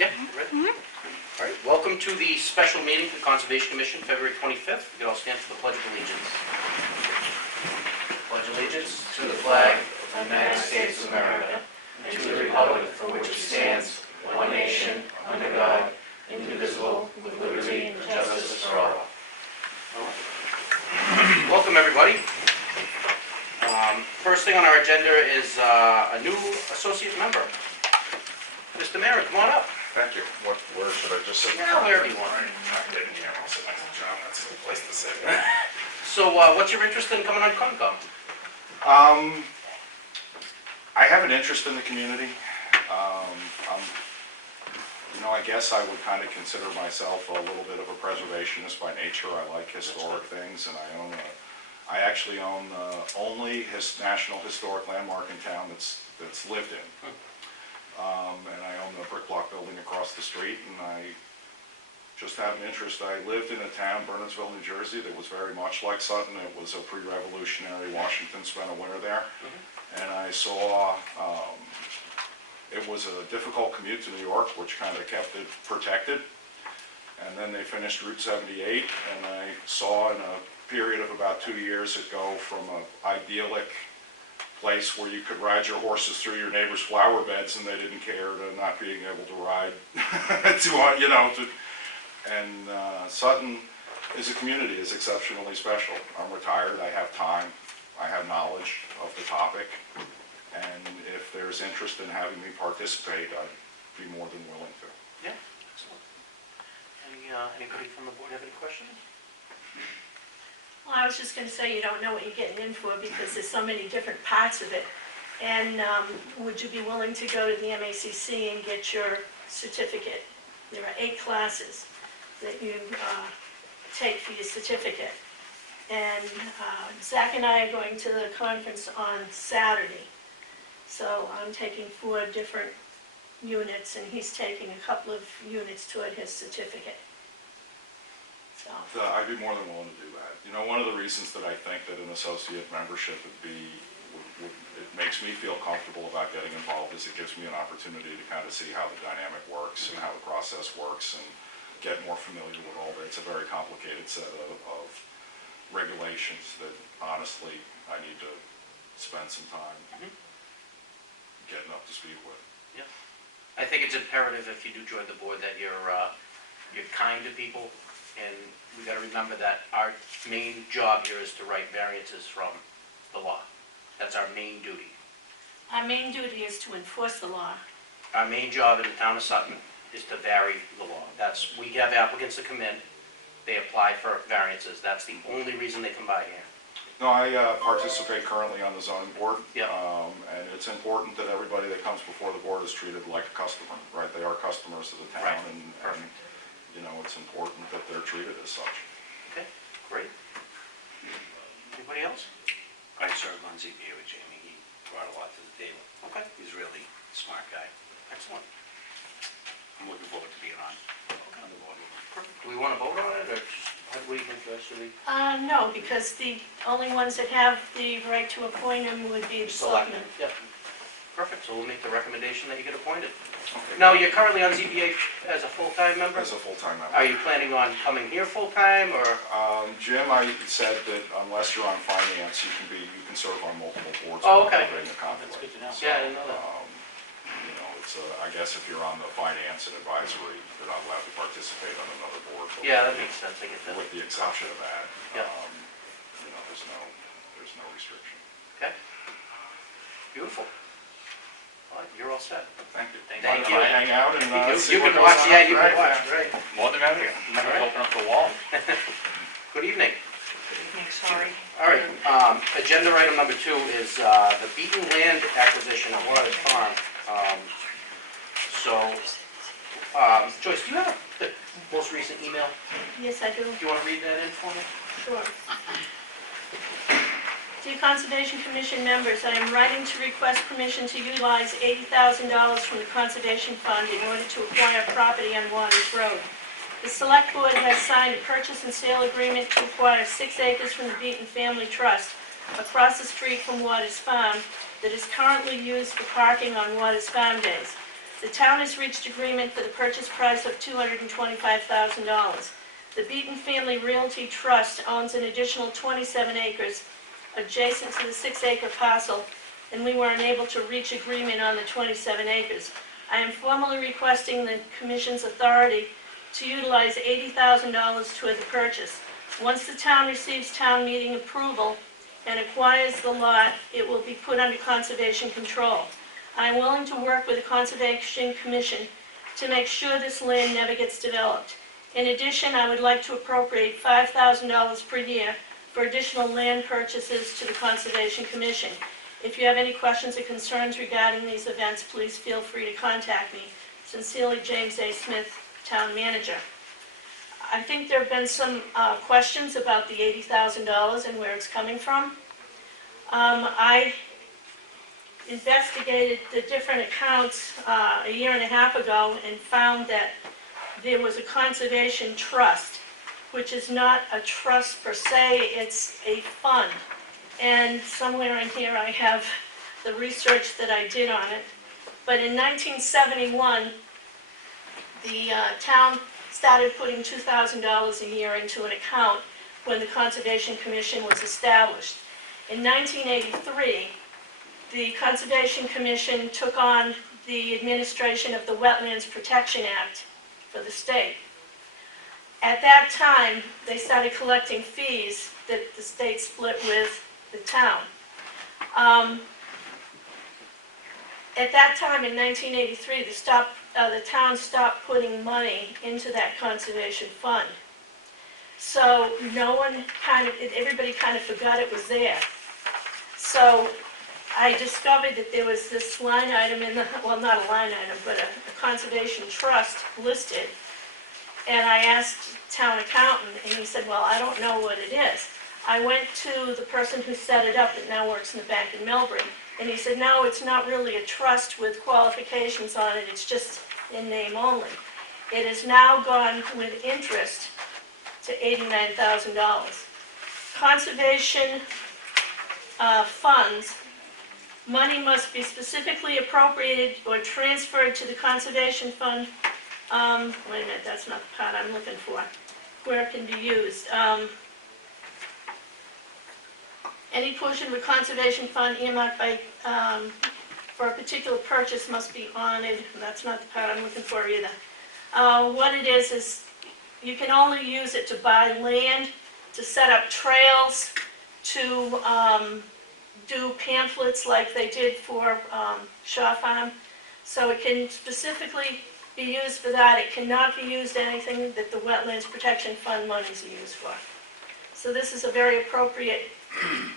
Yeah, ready? All right, welcome to the special meeting of the Conservation Commission, February 25th. We can all stand for the Pledge of Allegiance. Pledge allegiance to the flag of the United States of America and to the republic for which it stands, one nation, under God, indivisible, with liberty and justice for all. Welcome, everybody. First thing on our agenda is a new associate member. Mr. Merritt, come on up. Thank you. Where should I just sit? Yeah, wherever you want. I'm getting here. I'll sit next to John. That's a good place to sit. So, what's your interest in coming on Concom? I have an interest in the community. I guess I would kind of consider myself a little bit of a preservationist by nature. I like historic things, and I actually own the only National Historic Landmark in town that's lived in. And I own the brick block building across the street, and I just have an interest. I lived in a town, Bernardsville, New Jersey, that was very much like Sutton. It was a pre-revolutionary. Washington spent a winter there, and I saw it was a difficult commute to New York, which kind of kept it protected. And then they finished Route 78, and I saw in a period of about 2 years it go from an idyllic place where you could ride your horses through your neighbor's flower beds and they didn't care, to not being able to ride Sutton as a community is exceptionally special. I'm retired, I have time, I have knowledge of the topic, and if there's interest in having me participate, I'd be more than willing to. Yeah, excellent. Anybody from the board have any questions? Well, I was just going to say you don't know what you're getting in for because there's so many different parts of it. And would you be willing to go to the MACC and get your certificate? There are 8 classes that you take for your certificate. And Zach and I are going to the conference on Saturday. So I'm taking 4 different units and he's taking a couple of units toward his certificate. So I'd be more than willing to do that. One of the reasons that I think that an associate membership it makes me feel comfortable about getting involved is it gives me an opportunity to kind of see how the dynamic works and how the process works and get more familiar with all that. It's a very complicated set of regulations that honestly I need to spend some time getting up to speed with. Yeah. I think it's imperative if you do join the board that you're kind to people. And we got to remember that our main job here is to write variances from the law. That's our main duty. our main duty is to enforce the law. Our main job in the town of Sutton is to vary the law. We have applicants that come in, they apply for variances. That's the only reason they come by here. No, I participate currently on the zoning board, Yeah. And it's important that everybody that comes before the board is treated like a customer, right? They are customers of the town, Right. and it's important that they're treated as such. Okay, great. Anybody else? I served on ZBA with Jamie. He brought a lot to the table. Okay, He's a really smart guy. excellent. I'm looking forward to being on the board with him. Perfect. Do we want to vote on it, or what do you think, Joyce? Should we? No, because the only ones that have the right to appoint him would be the selectmen. Yep. Perfect, so we'll make the recommendation that you get appointed. Okay. Now, you're currently on ZBA as a full-time member? As a full-time member. Are you planning on coming here full-time, or? Jim, I said that unless you're on finance, you can serve on multiple boards. Oh, okay. without creating a conflict. That's good to know. Yeah, I didn't know that. It's I guess if you're on the finance and advisory, you're not allowed to participate on another board. But Yeah, that makes sense, I get that. with the exception of that, Yeah. there's no restriction. Okay. Beautiful. All right, you're all set. Thank you. Thank Mind if you. I hang out and see You what can goes watch, on? yeah, you Right, can watch, yeah. right. More than happy. All right. Open up the wall. Good evening. Sorry. All right, agenda item number 2 is the Beaton land acquisition at Waters Farm. Joyce, do you have the most recent email? Yes, I do. Do you want to read that in for me? Sure. Dear Conservation Commission members, I am writing to request permission to utilize $80,000 from the Conservation Fund in order to acquire property on Waters Road. The Select Board has signed a purchase and sale agreement to acquire 6 acres from the Beaton Family Trust across the street from Waters Farm that is currently used for parking on Waters Farm days. The town has reached agreement for the purchase price of $225,000. The Beaton Family Realty Trust owns an additional 27 acres adjacent to the 6-acre parcel, and we were unable to reach agreement on the 27 acres. I am formally requesting the Commission's authority to utilize $80,000 toward the purchase. Once the town receives town meeting approval and acquires the lot, it will be put under conservation control. I am willing to work with the Conservation Commission to make sure this land never gets developed. In addition, I would like to appropriate $5,000 per year for additional land purchases to the Conservation Commission. If you have any questions or concerns regarding these events, please feel free to contact me. Sincerely, James A. Smith, Town Manager. I think there have been some questions about the $80,000 and where it's coming from. I investigated the different accounts a year and a half ago and found that there was a conservation trust, which is not a trust per se, it's a fund. And somewhere in here I have the research that I did on it. But in 1971, the town started putting $2,000 a year into an account when the Conservation Commission was established. In 1983, the Conservation Commission took on the administration of the Wetlands Protection Act for the state. At that time, they started collecting fees that the state split with the town. At that time, in 1983, the town stopped putting money into that conservation fund. So everybody kind of forgot it was there. So I discovered that there was this line item in the, well, not a line item, but a conservation trust listed. And I asked the town accountant, and he said, well, I don't know what it is. I went to the person who set it up that now works in the bank in Melbourne, and he said, no, it's not really a trust with qualifications on it, it's just in name only. It has now gone with interest to $89,000. Conservation funds, money must be specifically appropriated or transferred to the conservation fund. Wait a minute, that's not the part I'm looking for. Where it can be used. Any portion of a conservation fund earmarked for a particular purchase must be honored. That's not the part I'm looking for either. What it is you can only use it to buy land, to set up trails, to do pamphlets like they did for Shaw Farm. So it can specifically be used for that. It cannot be used anything that the Wetlands Protection Fund monies are used for. So this is a very appropriate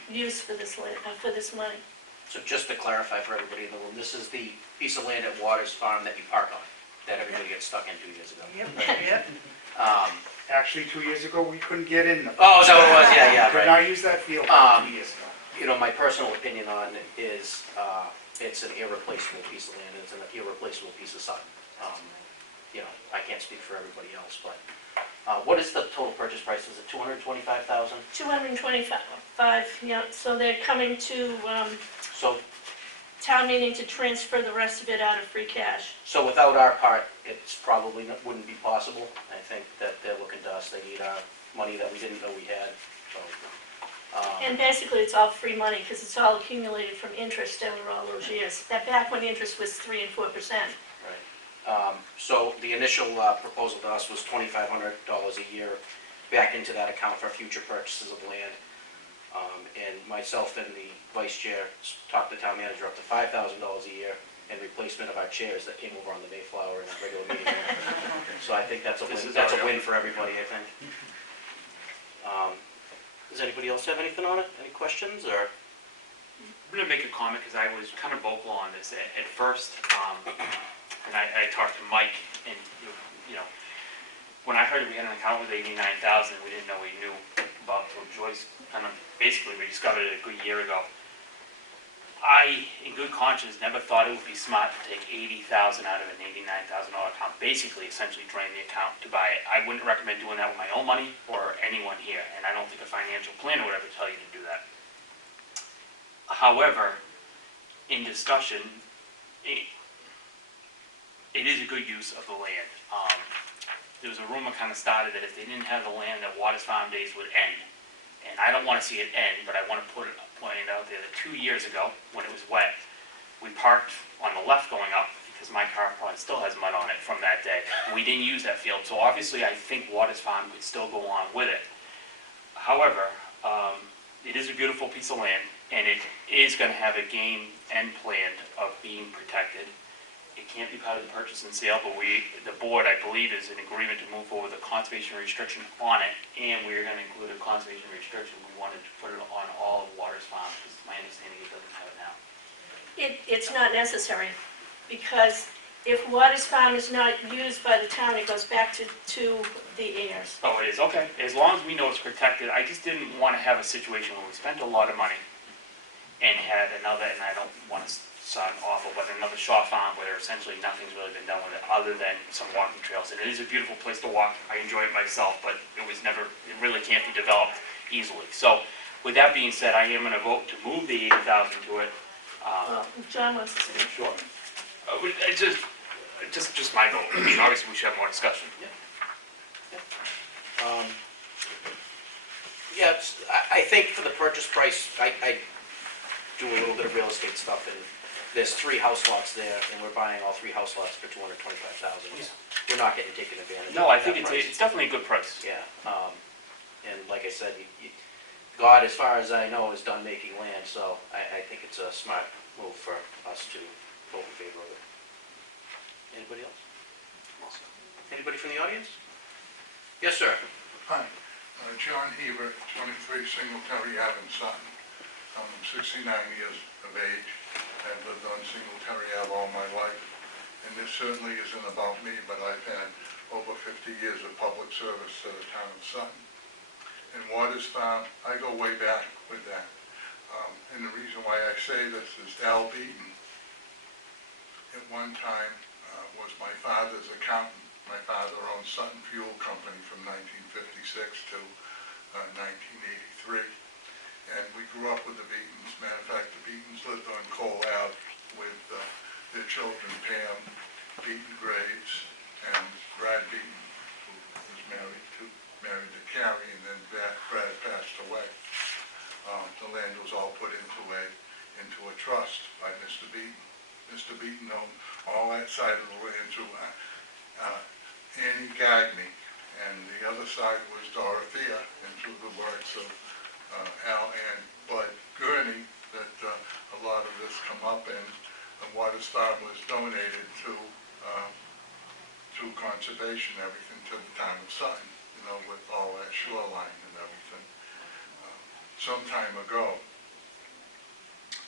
use for this land, for this money. So just to clarify for everybody in the room, this is the piece of land at Waters Farm that you park on, that everybody gets stuck in 2 years ago. Yep. Actually, 2 years ago, we couldn't get in the. Oh, is that what it was? Yeah, Could right. not use that field 2 years ago. You know, my personal opinion on it is it's an irreplaceable piece of land, it's an irreplaceable piece of Sutton. You know, I can't speak for everybody else, but what is the total purchase price? Is it $225,000? 225, yeah, so they're coming to So, town meeting to transfer the rest of it out of free cash. so without our part, it's probably wouldn't be possible. I think that they're looking to us, they need our money that we didn't know we had, so. And basically, it's all free money, because it's all accumulated from interest over all those years. That back when interest was 3% and 4%. Right. So the initial proposal to us was $2,500 a year back into that account for future purchases of land. And myself and the vice chair talked the town manager up to $5,000 a year in replacement of our chairs that came over on the Mayflower in a regular meeting. So I think that's a win, that's a win for everybody, I think. Does anybody else have anything on it? Any questions, or? I'm going to make a comment because I was kind of vocal on this at first, and I talked to Mike, and you know, when I heard we had an account with 89,000, we didn't know we knew about it. Joyce kind of basically we discovered it a good year ago. I, in good conscience, never thought it would be smart to take 80,000 out of an $89,000 account, basically essentially drain the account to buy it. I wouldn't recommend doing that with my own money or anyone here, and I don't think a financial planner would ever tell you to do that. However, in discussion, it is a good use of the land. There was a rumor kind of started that if they didn't have the land, that Waters Farm Days would end. And I don't want to see it end, but I want to point it out there that 2 years ago, when it was wet, we parked on the left going up, because my car probably still has mud on it from that day. We didn't use that field, so obviously I think Waters Farm could still go on with it. However, it is a beautiful piece of land, and it is going to have a game end planned of being protected. It can't be part of the purchase and sale, but the board, I believe, is in agreement to move forward with a conservation restriction on it, and we're going to include a conservation restriction. We wanted to put it on all of Waters Farm, because my understanding it doesn't have it now. It's not necessary, because if Waters Farm is not used by the town, it goes back to the heirs. Oh, it is, okay. As long as we know it's protected, I just didn't want to have a situation where we spent a lot of money and had another, and I don't want to sound awful, but another Shaw Farm where essentially nothing's really been done with it other than some walking trails. And it is a beautiful place to walk. I enjoy it myself, but it really can't be developed easily. So with that being said, I am going to vote to move the 80,000 to it. John wants to say. Sure. It's just my vote. I mean, obviously we should have more discussion. Yeah, I think for the purchase price, I do a little bit of real estate stuff, and there's 3 house lots there, and we're buying all 3 house lots for $225,000. We're not getting taken advantage of. No, I think that price. it's definitely a good price. Yeah, and like I said, God, as far as I know, is done making land, so I think it's a smart move for us to vote in favor of it. Anybody else? Anybody from the audience? Yes, sir. Hi, John Hebert, 23 Singletary Ave in Sutton. I'm 69 years of age. I've lived on Singletary Ave all my life. And this certainly isn't about me, but I've had over 50 years of public service to the town of Sutton. And Waters Farm, I go way back with that. And the reason why I say this is Al Beaton, at one time, was my father's accountant. My father owned Sutton Fuel Company from 1956 to 1983. And we grew up with the Beatons. Matter of fact, the Beatons lived on Cole Ave with their children, Pam Beaton Graves and Brad Beaton, who was married to Carrie, and then Brad passed away. The land was all put into a trust by Mr. Beaton. Mr. Beaton owned all that side of the land through Annie Gagne, and the other side was Dorothea, and through the works of Al and Bud Gurney that a lot of this come up, and Waters Farm was donated to through conservation, everything to the town of Sutton, you know, with all that shoreline and everything. Some time ago,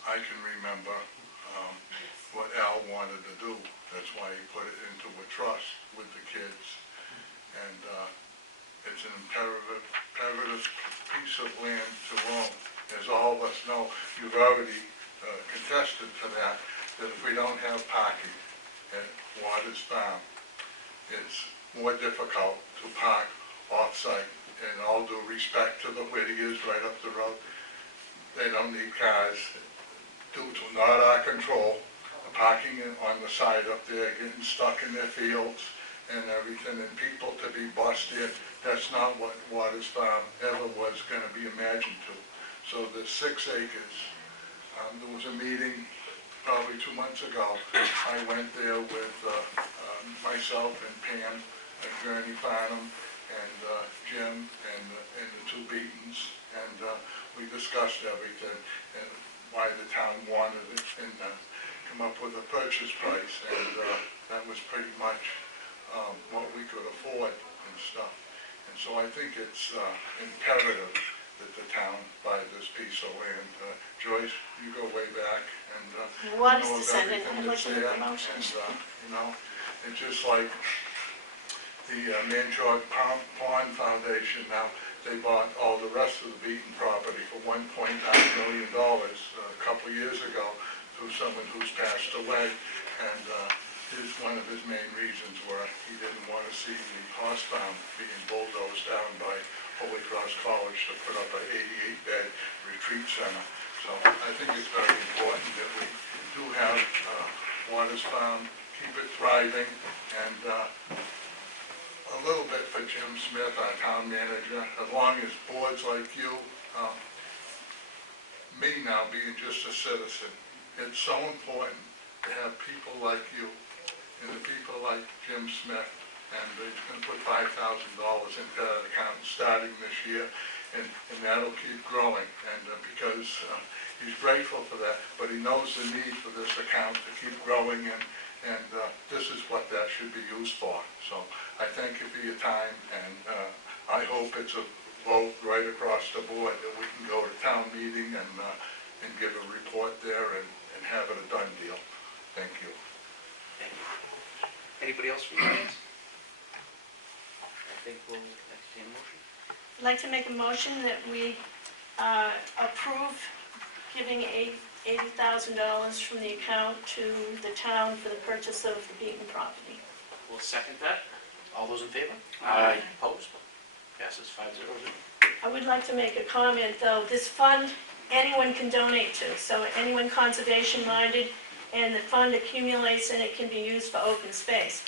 I can remember what Al wanted to do. That's why he put it into a trust with the kids. And it's an imperative piece of land to own. As all of us know, you've already contested to that if we don't have parking at Waters Farm, it's more difficult to park off-site. And all due respect to the Whittiers right up the road, they don't need cars due to not our control. Parking on the side up there, getting stuck in their fields and everything, and people to be busted. That's not what Waters Farm ever was going to be imagined to. So the 6 acres, there was a meeting probably 2 months ago. I went there with myself and Pam and Gurney Farnham and Jim and the 2 Beatons, and we discussed everything and why the town wanted it, and come up with a purchase price, and that was pretty much what we could afford and stuff. And so I think it's imperative that the town buy this piece of land. Joyce, you go way back, and What is know of descendant? everything I'm that's looking at there, the motions. and you know, it's just like the Manchog Pond Foundation. Now they bought all the rest of the Beaton property for $1.9 million a couple years ago through someone who's passed away, and is one of his main reasons where he didn't want to see the horse farm being bulldozed down by Holy Cross College to put up an 88-bed retreat center. So I think it's very important that we do have Waters Farm keep it thriving, and a little bit for Jim Smith, our town manager, as long as boards like you, me now being just a citizen, it's so important to have people like you and the people like Jim Smith, and he's going to put $5,000 into that account starting this year, and that'll keep growing, and because he's grateful for that, but he knows the need for this account to keep growing, and this is what that should be used for. So I thank you for your time, and I hope it's a vote right across the board that we can go to town meeting and give a report there and have it a done deal. Thank you. Thank you. Anybody else from the audience? I think we'll entertain a motion. I'd like to make a motion that we approve giving $80,000 from the account to the town for the purchase of the Beaton property. We'll second that. All those in favor? Aye. Opposed? Passes 5-0. I would like to make a comment, though. This fund, anyone can donate to, so anyone conservation-minded, and the fund accumulates and it can be used for open space.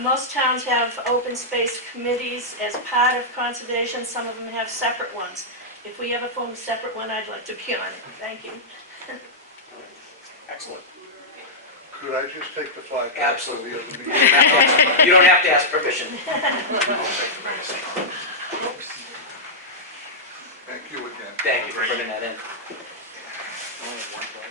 Most towns have open space committees as part of conservation. Some of them have separate ones. If we ever form a separate one, I'd like to be on it. Thank you. Excellent. Could I just take the flag? Absolutely. For the other meeting? You don't have to ask permission. Thank you again. Thank you for bringing that in. Only have one flag.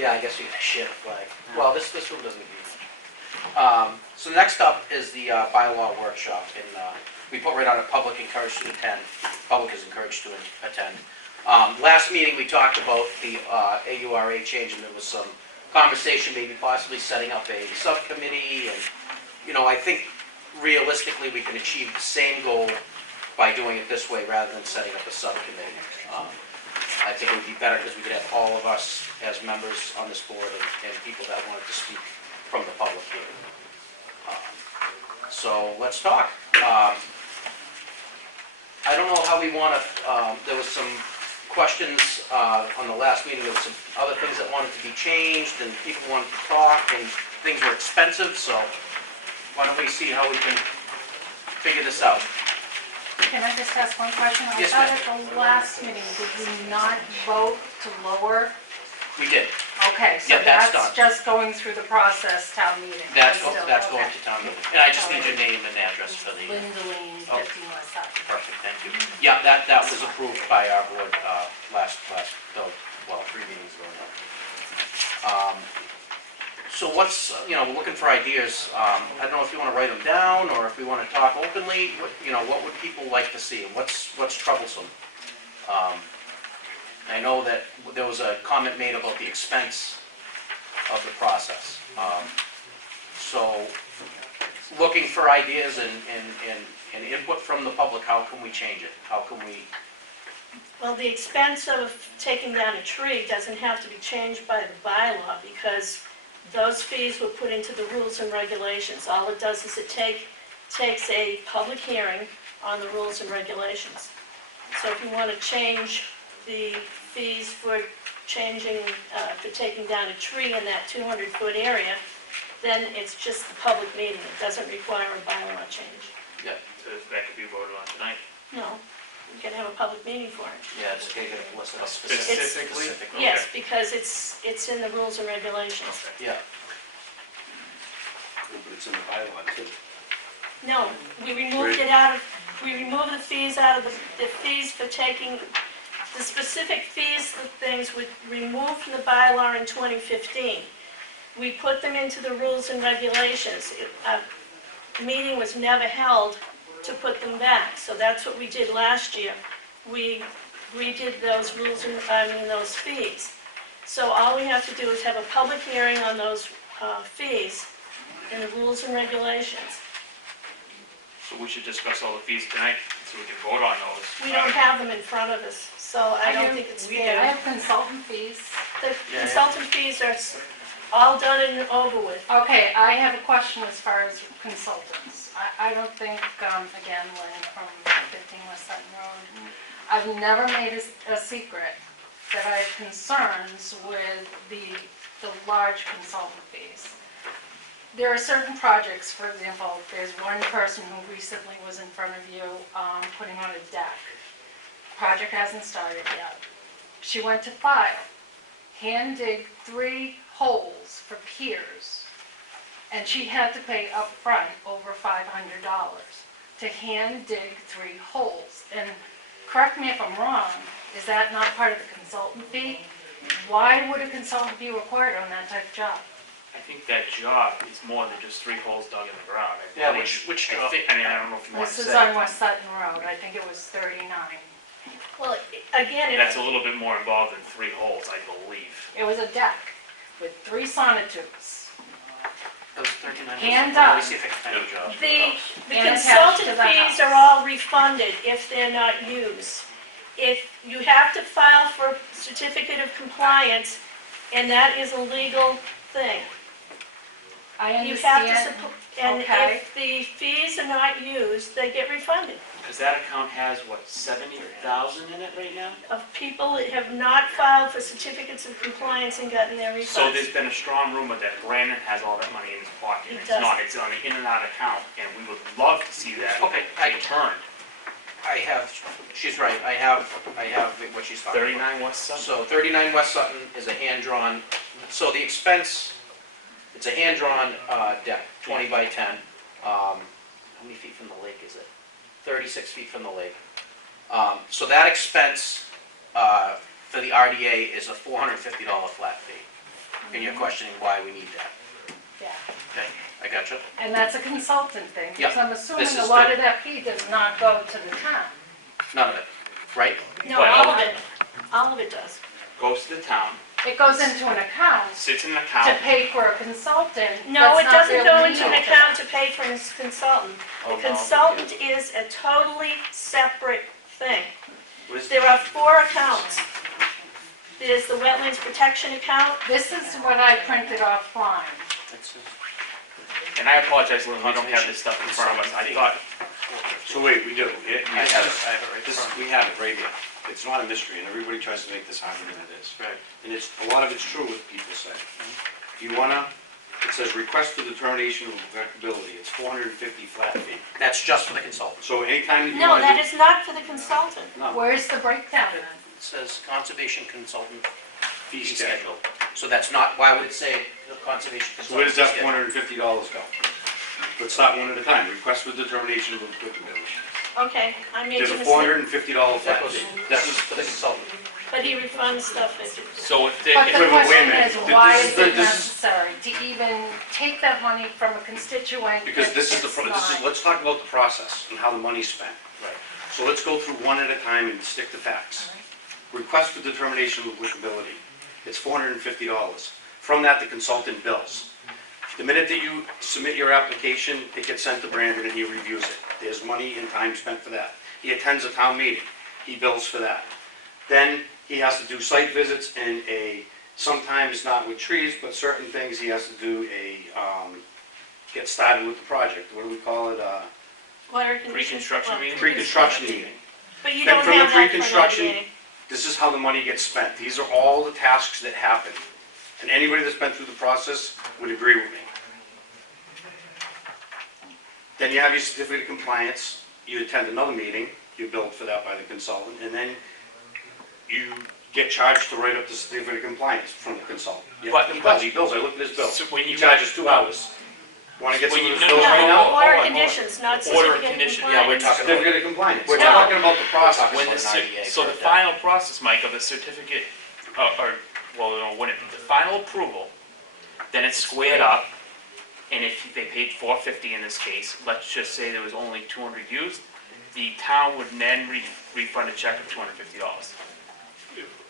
Yeah, I guess you can share the flag. Well, this room doesn't need it. So next up is the bylaw workshop, and we put right on it, public encouraged to attend. Public is encouraged to attend. Last meeting, we talked about the AURA change, and there was some conversation, maybe possibly setting up a subcommittee, and, you know, I think realistically, we can achieve the same goal by doing it this way rather than setting up a subcommittee. I think it would be better because we could have all of us as members on this board and people that wanted to speak from the public here. So let's talk. I don't know how we want to, there was some questions on the last meeting, there was some other things that wanted to be changed and people wanted to talk and things were expensive, so why don't we see how we can figure this out? Can I just ask one question? Yes, I ma'am. thought at the last meeting, did we not vote to lower? We did. Okay, so Yeah, that's done. that's just going through the process, town meeting? That's Still, going okay. to town meeting. And I just need your name and address for the... Lindaline, Oh. 15 West Sutton. Perfect, thank you. Yeah, that was approved by our board last, 3 meetings ago now. So what's, we're looking for ideas. I don't know if you want to write them down or if we want to talk openly. What would people like to see and what's troublesome? I know that there was a comment made about the expense of the process. So looking for ideas and input from the public, how can we change it? How can we... Well, the expense of taking down a tree doesn't have to be changed by the bylaw because those fees were put into the rules and regulations. All it does is it takes a public hearing on the rules and regulations. So if you want to change the fees for for taking down a tree in that 200-foot area, then it's just the public meeting. It doesn't require a bylaw change. Yeah, So that could be voted on tonight. No, you can have a public meeting for it. yeah, it's okay to list it Specifically? specifically. Yes, because it's in the rules and regulations. Yeah, But it's in the bylaw too. No, we removed the fees out of the fees for taking, the specific fees for things were removed from the bylaw in 2015. We put them into the rules and regulations. A meeting was never held to put them back, so that's what we did last year. We redid those rules and, those fees. So all we have to do is have a public hearing on those fees in the rules and regulations. So we should discuss all the fees tonight, so we can vote on those. We don't have them in front of us, so I don't think it's I fair. have consultant fees. The Yeah. consultant fees are all done and over with. Okay, I have a question as far as consultants. I don't think, again, Lynn from 15 West Sutton Road, I've never made a secret that I have concerns with the the large consultant fees. There are certain projects, for example, there's one person who recently was in front of you putting on a deck. Project hasn't started yet. She went to file, hand dig 3 holes for piers, and she had to pay upfront over $500 to hand dig 3 holes. And correct me if I'm wrong, is that not part of the consultant fee? Why would a consultant be required on that type of job? I think that job is more than just 3 holes dug in the ground. I Yeah, believe. which I job? think, I mean, I don't know if you want This to is say. on West Sutton Road, I think it was 39. Well, again, That's if, a little bit more involved than 3 holes, I believe. It was a deck with 3 sonotubes. Those 39. Hand Let me done. see if I can find a job. the And attached to consultant the fees house. are all refunded if they're not used. If you have to file for certificate of compliance, and that is a legal thing. I You have to, understand, and okay. if the fees are not used, they get refunded. Because that account has, what, 70,000 in it right now? Of people that have not filed for certificates of compliance and gotten their refunds. So there's been a strong rumor that Brandon has all that money in his pocket. He It's doesn't. not, it's on an in and out account, and we would love to see that returned. I have, she's right, I have what she's talking about. 39 West Sutton? So 39 West Sutton is a hand-drawn, so the expense, it's a hand-drawn deck, 20 by 10. How many feet from the lake is it? 36 feet from the lake. So that expense for the RDA is a $450 flat fee. And you're questioning why we need that. Yeah, Okay, I got you. and that's a consultant thing, because Yeah, I'm assuming this a is lot the- of that fee does not go to the town. None of it, right? No, Well- all of it does. Goes to the town, It goes into an account sits in an to account. pay for a consultant. No, it that's not doesn't go really into an needed. account to pay for a consultant. Oh, The no. consultant is a totally separate thing. What is- There are 4 accounts. There's the wetlands protection account. This is what I printed offline. And I apologize, Lynn, we don't have this stuff in front of us. I thought, So wait, we do. I have it right This, front. we have it right here. It's not a mystery, and everybody tries to make this harder than it is. Right. And it's, a lot of it's true what people say. If you wanna, it says request for determination of applicability, it's 450 flat fee. That's just for the consultant. So anytime that you No, wanna that do. is not for the consultant. No, Where's the breakdown? It says conservation consultant fee fee schedule. schedule. So that's not, why would it say the conservation So where consultant? does that fee schedule? $450 go? Let's start one at a time. Request for determination of applicability. Okay, I made There's a a mistake. $450 That flat goes, fee. that's just for the consultant. But he refunds stuff that, so if they, But the wait a question minute. is, This why is is the- it this is- necessary to even take that money from a constituent? Because that this is it's this is, not- let's talk about the process and how the money's spent. Right. So let's go through one at a time and stick to facts. Request for determination of applicability, it's $450. From that, the consultant bills. The minute that you submit your application, it gets sent to Brandon and he reviews it. There's money and time spent for that. He attends a town meeting, he bills for that. Then he has to do site visits and sometimes not with trees, but certain things, he has to do get started with the project. What do we call it? water conditions. Pre-construction well, meeting? Pre-construction meeting. But you Then don't from the have that for an pre-construction, RDA. This is how the money gets spent. These are all the tasks that happen. And anybody that's been through the process would agree with me. Then you have your certificate of compliance, you attend another meeting, you're billed for that by the consultant, and then you get charged to write up the certificate of compliance from the consultant. You have But- he bills, I looked at his bill. So when He you- charges 2 hours. Want to get some When of you- his bills no, right no, now? Order hold on. conditions, not Order certificate of condition, compliance. yeah, we're talking about, Certificate of compliance. We're We're talking- talking about the process. When when the the, RDA so the for that. final process, Mike, of the certificate, when the final approval, then it's squared up, and if they paid $450 in this case, let's just say there was only 200 used, the town would then refund a check of $250.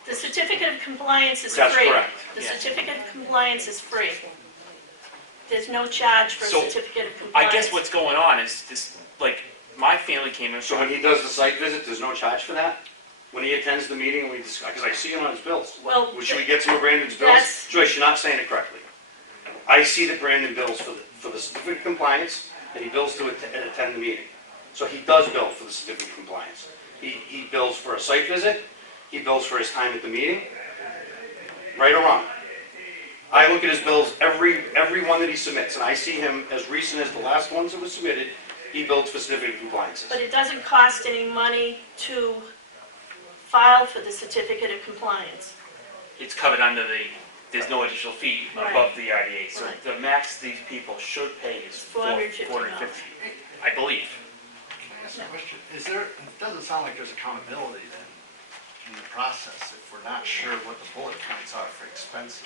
The certificate of compliance is That's free. correct. The Yeah. certificate of compliance is free. There's no charge for a So, certificate of I compliance. guess what's going on is this, like, my family came in, So when he does the site visit, there's no charge for that? When he attends the meeting, because I see it on his bills. Well, Well, should we get some of Brandon's bills? That's- Joyce, you're not saying it correctly. I see that Brandon bills for the certificate of compliance, and he bills to attend the meeting. So he does bill for the certificate of compliance. He bills for a site visit, he bills for his time at the meeting, right or wrong? I look at his bills, every one that he submits, and I see him as recent as the last ones that were submitted, he builds for certificate of compliances. But it doesn't cost any money to file for the certificate of compliance. It's covered under there's no additional fee Right. above the RDA. So Right. the max these people should pay is $450. I believe. Can I ask a question? It doesn't sound like there's accountability then in the process if we're not sure what the bullet points are for expenses.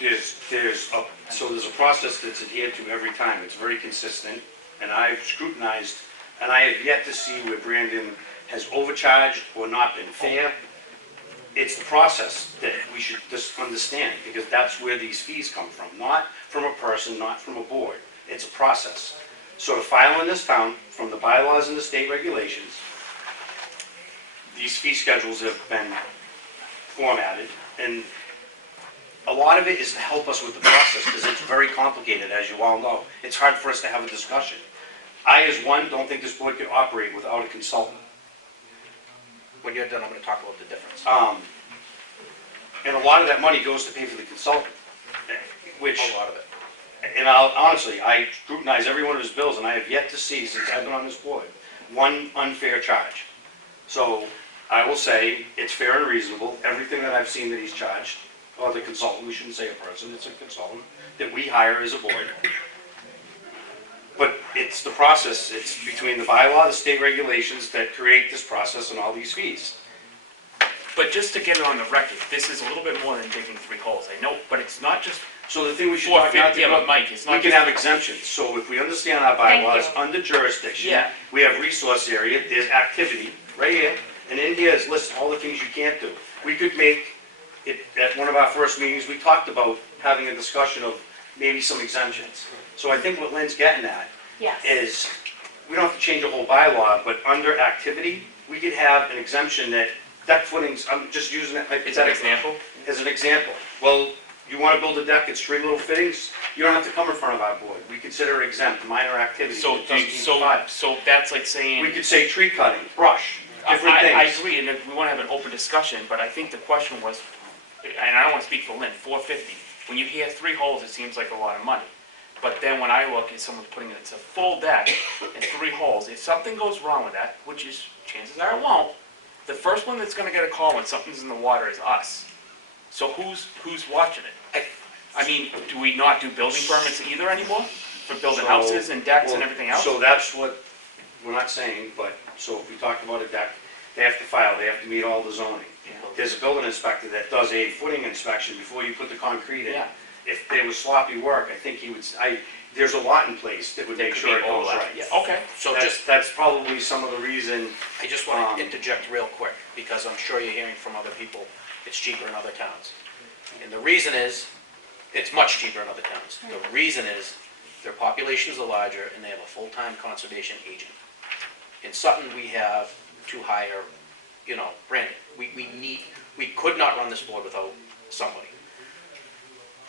There's a process that's adhered to every time. It's very consistent, and I've scrutinized, and I have yet to see where Brandon has overcharged or not been fair. It's the process that we should just understand, because that's where these fees come from, not from a person, not from a board. It's a process. So to file in this town, from the bylaws and the state regulations, these fee schedules have been formatted, and a lot of it is to help us with the process, because it's very complicated, as you all know. It's hard for us to have a discussion. I, as one, don't think this board could operate without a consultant. When you're done, I'm gonna talk about the difference. And a lot of that money goes to pay for the consultant, which, A lot of it. and honestly, I scrutinize every one of his bills, and I have yet to see, since I've been on this board, one unfair charge. So I will say, it's fair and reasonable, everything that I've seen that he's charged, or the consultant, we shouldn't say a person, it's a consultant, that we hire as a board. But it's the process, it's between the bylaw, the state regulations that create this process and all these fees. But just to get it on the record, this is a little bit more than digging 3 holes. I know, but it's not just So the thing we should talk about, yeah, but Mike, it's we not can just. have exemptions, so if we understand our Thank bylaws, you. under jurisdiction, Yeah. we have resource area, there's activity, right here, and in here is listed all the things you can't do. We could make it, at one of our first meetings, we talked about having a discussion of maybe some exemptions. So I think what Lynn's getting at Yes. is, we don't have to change the whole bylaw, but under activity, we could have an exemption that deck footings, I'm just using it Is that an example? as an example. Well, you want to build a deck, it's 3 little fittings, you don't have to come in front of our board. We consider it exempt, minor activity. So, It doesn't need five. so that's like saying. We could say tree cutting, brush, different I things. agree, and if we want to have an open discussion, but I think the question was, and I don't want to speak for Lynn, $450. When you hear 3 holes, it seems like a lot of money. But then when I look at someone putting it, it's a full deck and 3 holes, if something goes wrong with that, which is, chances are it won't, the first one that's gonna get a call when something's in the water is us. So who's watching it? I mean, do we not do building permits either anymore? For building So- houses and decks and Well, everything else? So that's what, we're not saying, but, so if we talk about a deck, they have to file, they have to meet all the zoning. There's a building inspector that does a footing inspection before you put the concrete in. Yeah. If there was sloppy work, I think he would, there's a lot in place that would make Could sure be it goes overlap. right. Yeah, okay. So That's probably some of the reason. I just want to interject real quick, because I'm sure you're hearing from other people, it's cheaper in other towns. And the reason is, it's much cheaper in other towns. The reason is, their populations are larger and they have a full-time conservation agent. In Sutton, we have to hire, Brandon. We could not run this board without somebody.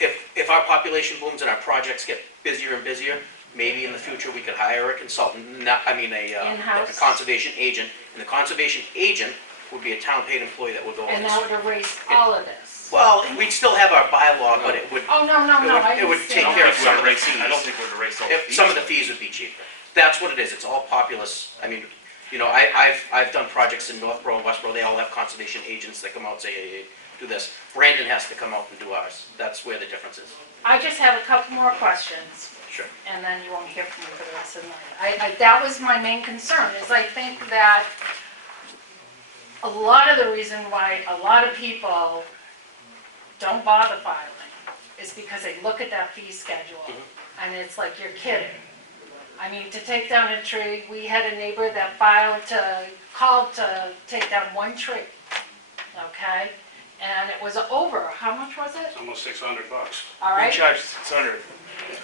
If our population booms and our projects get busier and busier, maybe in the future we could hire a consultant, a In-house. conservation agent. And the conservation agent would be a town-paid employee that would go on And this. that would erase all of this. Well, we'd still have our bylaw, but it would, Oh, no, I it would take understand. care of If some of the erase- I don't fees. think we'd erase all the fees. Some of the fees would be cheaper. That's what it is, it's all populous. I mean, I've done projects in Northborough and Westborough, they all have conservation agents that come out and say, hey, do this. Brandon has to come out and do ours. That's where the difference is. I just have a couple more questions. Sure. And then you won't hear from me for the rest of the night. That was my main concern, is I think that a lot of the reason why a lot of people don't bother filing is because they look at that fee schedule, and it's like, you're kidding. I mean, to take down a tree, we had a neighbor that called to take down 1 tree, okay? And it was over, how much was it? Almost $600. All We right? charge 600.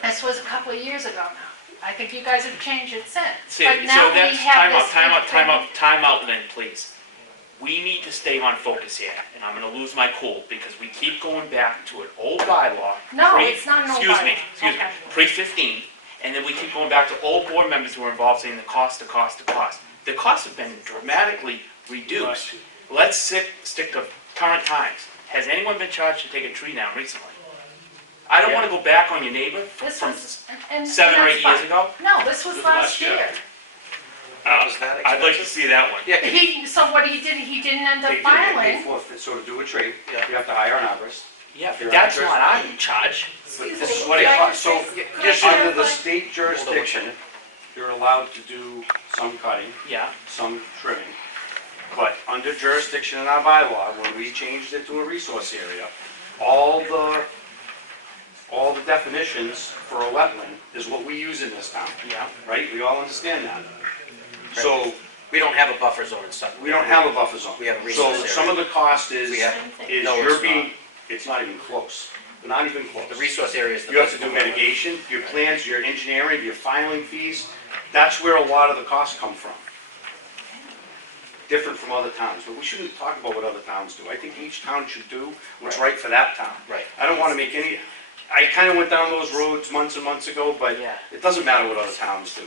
This was a couple of years ago now. I think you guys have changed it since. See, But so now we that's, have this time out, Lynn, please. We need to stay on focus here, and I'm gonna lose my cool, because we keep going back to an old bylaw. No, pre- it's not an old Excuse me, bylaw. excuse me, Okay. pre-15, and then we keep going back to old board members who are involved saying the cost. The costs have been dramatically reduced. Let's stick to current times. Has anyone been charged to take a tree down recently? I don't wanna go back on your neighbor This from was, and. 7 or 8 that's years ago. fine. No, this was This was last last year. year. Was that I'd like to expensive? see that one. Yeah, So what he didn't end up They filing. forfeit, so to do a trade, Yeah. you have to hire an arborist. Yeah, You're but that's on the not our charge. But Excuse this me, is what it can I costs, so just say- could I just under the clarify? state jurisdiction, you're allowed to do some cutting, Yeah, some trimming. But under jurisdiction in our bylaw, when we changed it to a resource area, all the definitions for a wetland is what we use in this town, yeah. right? We all understand that. So we don't have a buffer zone in Sutton. we don't have a buffer zone. We have a So resource area. some of the cost is, We have- Same thing. is No, you're it's being, not. it's not even close, not even close. The resource area is the. You have to do physical wetland. mitigation, your plans, your engineering, your filing fees, that's where a lot of the costs come from. Different from other towns, but we shouldn't talk about what other towns do. I think each town should do what's right for that town. Right. I don't wanna make any, I kinda went down those roads months and months ago, but Yeah. it doesn't matter what other towns do.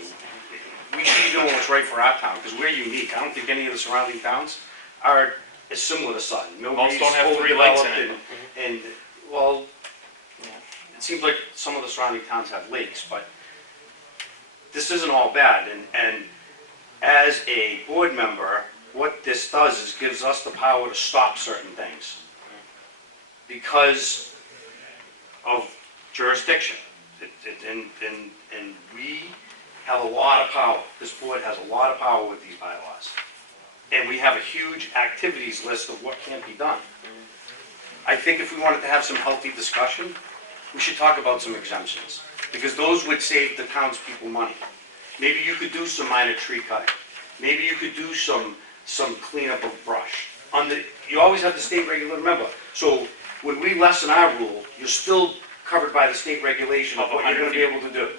We should be doing what's right for our town, because we're unique. I don't think any of the surrounding towns are as similar to Sutton. Most Millbrae's don't have fully 3 lakes in developed and, well, it seems like some of the surrounding towns have lakes, but this isn't all bad, and as a board member, what this does is gives us the power to stop certain things because of jurisdiction. And we have a lot of power. This board has a lot of power with these bylaws. And we have a huge activities list of what can't be done. I think if we wanted to have some healthy discussion, we should talk about some exemptions, because those would save the townspeople money. Maybe you could do some minor tree cutting. Maybe you could do some cleanup of brush. You always have the state remember, so when we lessen our rule, you're still covered by the state regulation of what you're gonna be able to do.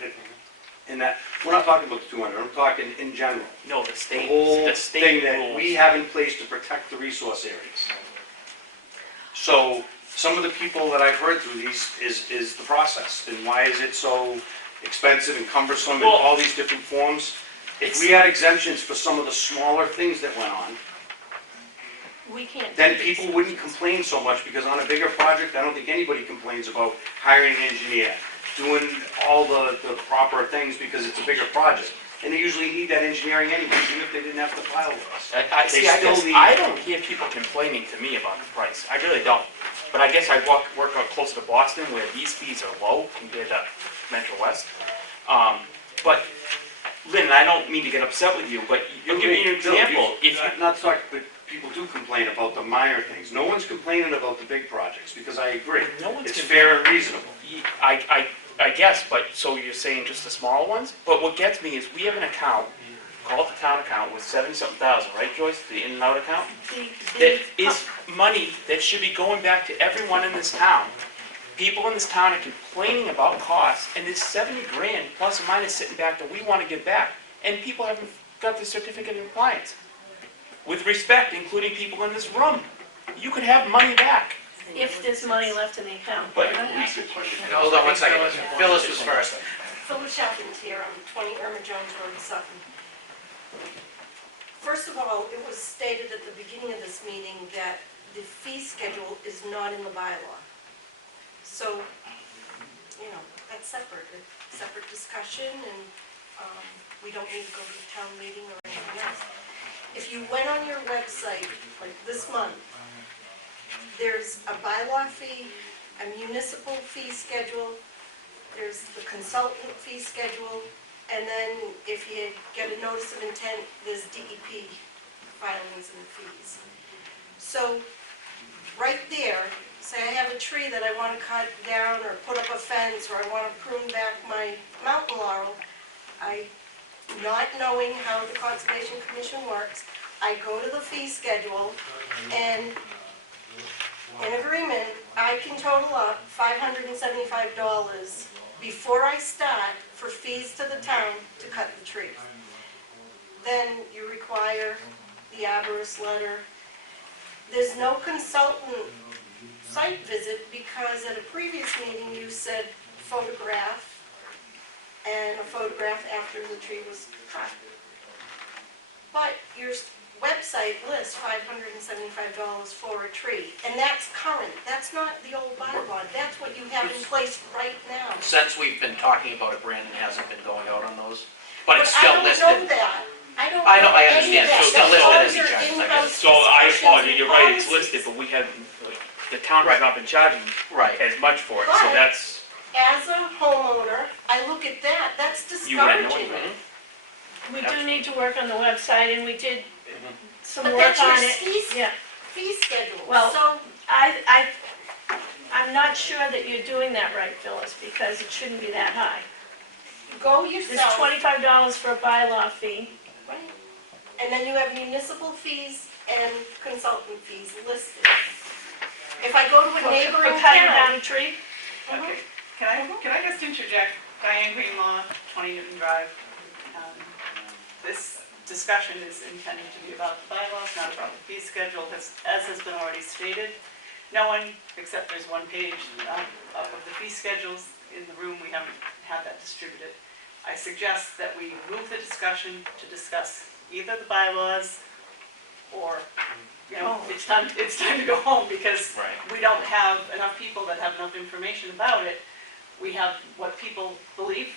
And that, we're not talking about the 200, I'm talking in general. No, the The state, whole the thing state that we rules. have in place to protect the resource areas. So, some of the people that I've heard through these is the process, and why is it so expensive and cumbersome in Well, all these different forms? If we had exemptions for some of the smaller things that went on, We can't. then do these people wouldn't complain so much, because on a bigger project, I don't think anybody complains about hiring an engineer, doing all the proper things because it's a bigger project. And they usually need that engineering anyway, even if they didn't have to file with us. I They see, I still guess, need- I don't hear people complaining to me about the price, I really don't. But I guess I work out closer to Boston where these fees are low compared to Metro West. But, Lynn, I don't mean to get upset with you, but you'll give me an Bill, example. If you, Not talk, but people do complain about the minor things. No one's complaining about the big projects, because I agree. No one's It's complaining. fair and reasonable. I guess, but, so you're saying just the small ones? But what gets me is, we have an account, called the town account, with 70-something thousand, right, Joyce? The in and out account? That is money that should be going back to everyone in this town. People in this town are complaining about costs, and there's 70 grand plus or minus sitting back that we want to give back, and people haven't got the certificate of compliance. With respect, including people in this room, you could have money back. If there's money left in the account. But Hold on one second. Phyllis was first. Phyllis Chapman's here, I'm 20 Irma Jones Road, Sutton. First of all, it was stated at the beginning of this meeting that the fee schedule is not in the bylaw. So, that's separate, a separate discussion, and we don't need to go to the town meeting or anything else. If you went on your website, like this month, there's a bylaw fee, a municipal fee schedule, there's the consultant fee schedule, and then if you get a notice of intent, there's DEP filings and fees. So, right there, say I have a tree that I want to cut down or put up a fence, or I want to prune back my mountain laurel, not knowing how the Conservation Commission works, I go to the fee schedule, and in agreement, I can total up $575 before I start for fees to the town to cut the tree. Then you require the arborist letter. There's no consultant site visit, because at a previous meeting you said photograph, and a photograph after the tree was cut. but your website lists $575 for a tree, and that's current, that's not the old bylaw, that's what you have in place right now. Since we've been talking about it, Brandon hasn't been going out on those, but it's I still don't listed. know that. I don't I know, know I any of understand. that. So still That's all listed as he your charges, I guess. in-house So I discussions apologize, and you're right, it's policies. listed, but we haven't, the town has not been charging Right. as much for it, so But- that's, As a homeowner, I look at that, that's you wouldn't know discouraging. anyway. We do need to work on the website, and we did some But work that's your on it. fee, Yeah, fee schedule, Well- so, I'm not sure that you're doing that right, Phyllis, because it shouldn't be that high. go There's yourself. $25 for a bylaw fee. Right. And then you have municipal fees and consultant fees listed. If I go to a For neighboring cutting town. down a tree. Okay, can I just interject? Diane Greenlaw, 20 Newton Drive. This discussion is intended to be about the bylaws, not about the fee schedule, as has been already stated. No one, except there's one page of the fee schedules in the room, we haven't had that distributed. I suggest that we move the discussion to discuss either the bylaws or, it's time to go home because Right. we don't have enough people that have enough information about it. We have what people believe,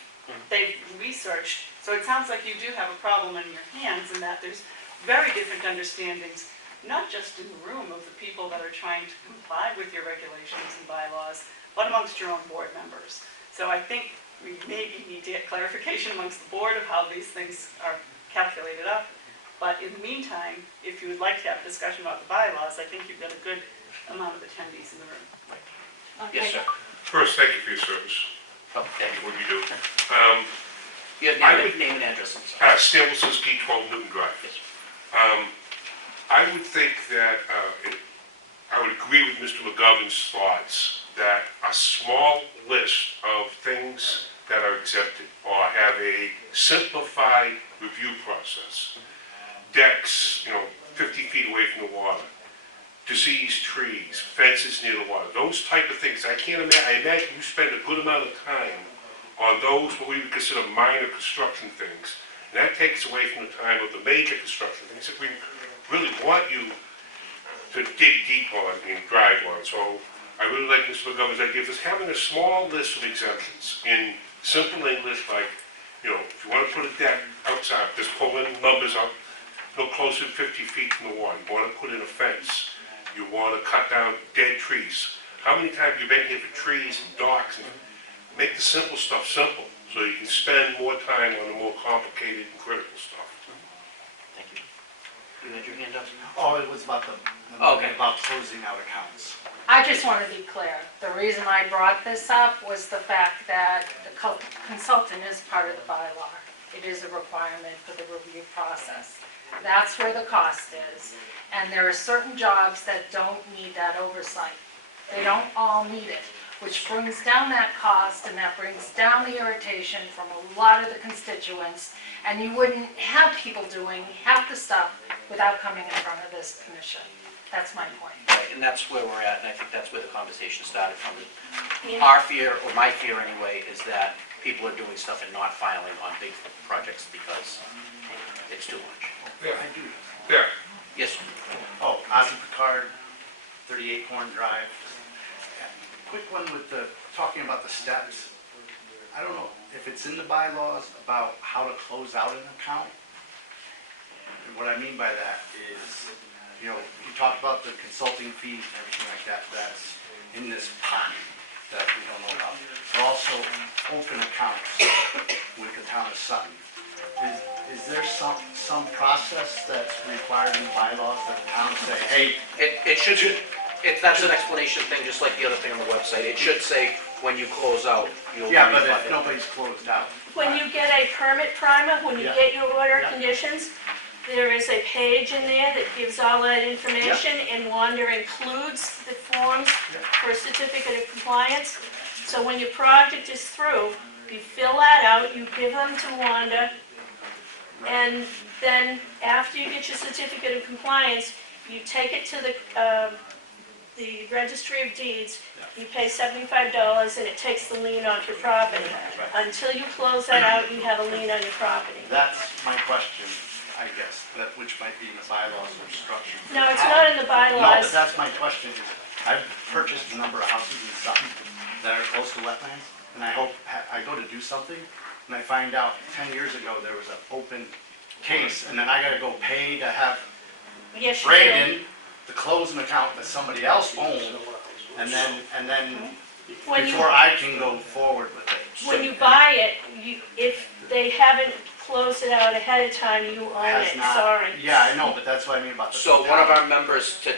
they've researched. So it sounds like you do have a problem in your hands in that there's very different understandings, not just in the room of the people that are trying to comply with your regulations and bylaws, but amongst your own board members. So I think we maybe need to get clarification amongst the board of how these things are calculated up. But in the meantime, if you would like to have a discussion about the bylaws, I think you've got a good amount of attendees in the room. Yes, sir. First, thank you for your service, Oh, thank you. what you do. You have I name would- name and address, I'm sorry. Stan Wilsinski, 12 Newton Drive. Yes. I would think that, I would agree with Mr. McGovern's thoughts that a small list of things that are exempted or have a simplified review process, decks, 50 feet away from the water, diseased trees, fences near the water, those type of things. I imagine you spend a good amount of time on those, what we would consider minor construction things. And that takes away from the time of the major construction things that we really want you to dig deep on and drive on. So I really like Mr. McGovern's idea of just having a small list of exemptions in simple English, like, if you want to put a deck outside, just pull in numbers up, no closer than 50 feet from the water. You want to put in a fence. You want to cut down dead trees. How many times have you been here for trees and docks? And make the simple stuff simple, so you can spend more time on the more complicated and critical stuff. Thank you. You had your hand up? Oh, it was about Okay. about closing out accounts. I just want to be clear. The reason I brought this up was the fact that the consultant is part of the bylaw. It is a requirement for the review process. That's where the cost is. And there are certain jobs that don't need that oversight. They don't all need it, which brings down that cost and that brings down the irritation from a lot of the constituents. And you wouldn't have people doing half the stuff without coming in front of this commission. That's my point. Right, and that's where we're at, and I think that's where the conversation started from. Our fear, or my fear anyway, is that people are doing stuff and not filing on big projects because it's too much. Yeah, I do. yeah. Yes, sir. Oh, Ozzy Picard, 38 Horn Drive. Quick one with talking about the steps. I don't know if it's in the bylaws about how to close out an account. And what I mean by that is, you talked about the consulting fees and everything like that, that's in this pot that we don't know about. But also open accounts with the town of Sutton. Is there some process that's required in the bylaws that the town say, hey, It should, that's an explanation thing, just like the other thing on the website. It should say, when you close out, you'll be yeah, but if refunded. nobody's closed out? When you get a permit primer, when you Yeah. get your order Yeah. conditions, there is a page in there that gives all that information, and Wanda includes the forms for a certificate of compliance. So when your project is through, you fill that out, you give them to Wanda, and then after you get your certificate of compliance, you take it to the registry of deeds, you pay $75, and it takes the lien off your property. Until you close that out, you have a lien on your property. That's my question. I guess, which might be in the bylaws or structure. No, it's not in the No, but bylaws. that's my question. I've purchased a number of houses in Sutton that are close to wetlands, and I go to do something, and I find out 10 years ago there was an open case, and then I gotta go pay to have Yes, you do. Brandon to close an account that somebody else owned, and then When you, before I can go forward with it. when you buy it, if they haven't closed it out ahead of time, you own Has it, not- sorry. Yeah, I know, but that's what I mean about the. So one of our members, to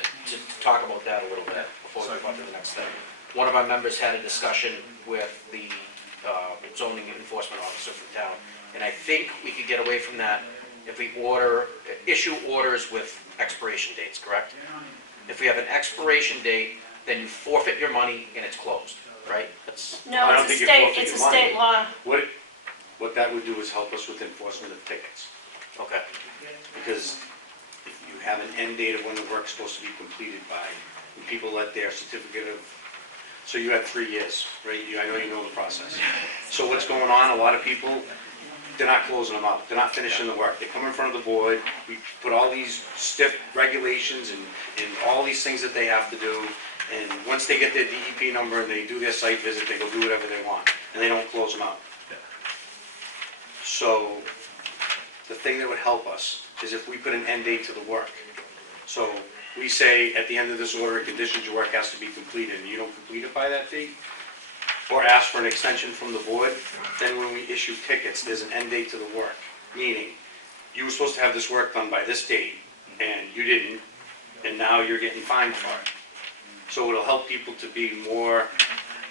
talk about that a little bit, before we move on to the next thing, one of our members had a discussion with the zoning enforcement officer from town, and I think we could get away from that if we issue orders with expiration dates, correct? If we have an expiration date, then you forfeit your money and it's closed, right? That's, No, I don't it's a think you state, forfeit it's a your money. state law. What that would do is help us with enforcement of tickets. okay. Because if you have an end date of when the work's supposed to be completed by, and people let their certificate of, so you had 3 years, right? I know you know the process. So what's going on, a lot of people, they're not closing them out, they're not finishing the work. They come in front of the board, we put all these stiff regulations and all these things that they have to do, and once they get their DEP number and they do their site visit, they go do whatever they want, and they don't close them out. So, the thing that would help us is if we put an end date to the work. So, we say, at the end of this order of conditions, your work has to be completed, and you don't complete it by that date, or ask for an extension from the board, then when we issue tickets, there's an end date to the work. Meaning, you were supposed to have this work done by this date, and you didn't, and now you're getting fined for it. So it'll help people to be more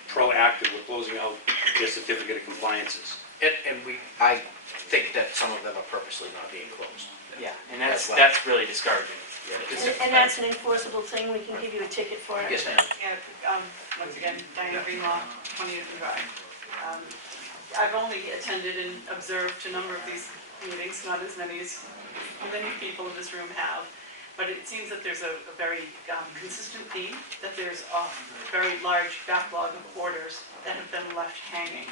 proactive with closing out their certificate of compliances. And I think that some of them are purposely not being closed. Yeah, and that's, As well. that's really discouraging. And that's an enforceable thing, we can give you a ticket for it. Yes, ma'am. And, once again, Diane Greenlaw, 20th and Drive. I've only attended and observed a number of these meetings, not as many as many people in this room have, but it seems that there's a very consistent theme, that there's a very large backlog of orders that have been left hanging.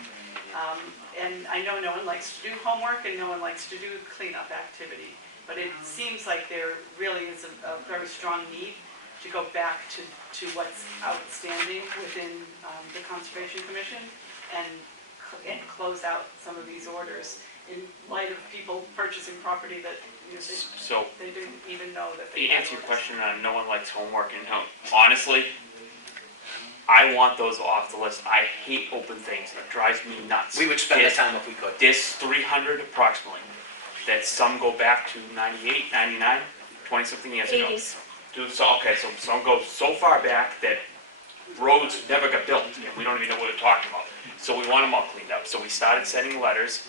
And I know no one likes to do homework and no one likes to do cleanup activity, but it seems like there really is a very strong need to go back to what's outstanding within the Conservation Commission and close out some of these orders in light of people purchasing property that, you know, So, they didn't even know that they to had answer your orders. question on no one likes homework, and honestly, I want those off the list. I hate open things, it drives me nuts. We would spend the time if we could. There's 300 approximately, that some go back to 98, 99, 20-something years ago. 80s. Okay, so some go so far back that roads never got built, and we don't even know what we're talking about. So we want them all cleaned up. So we started sending letters.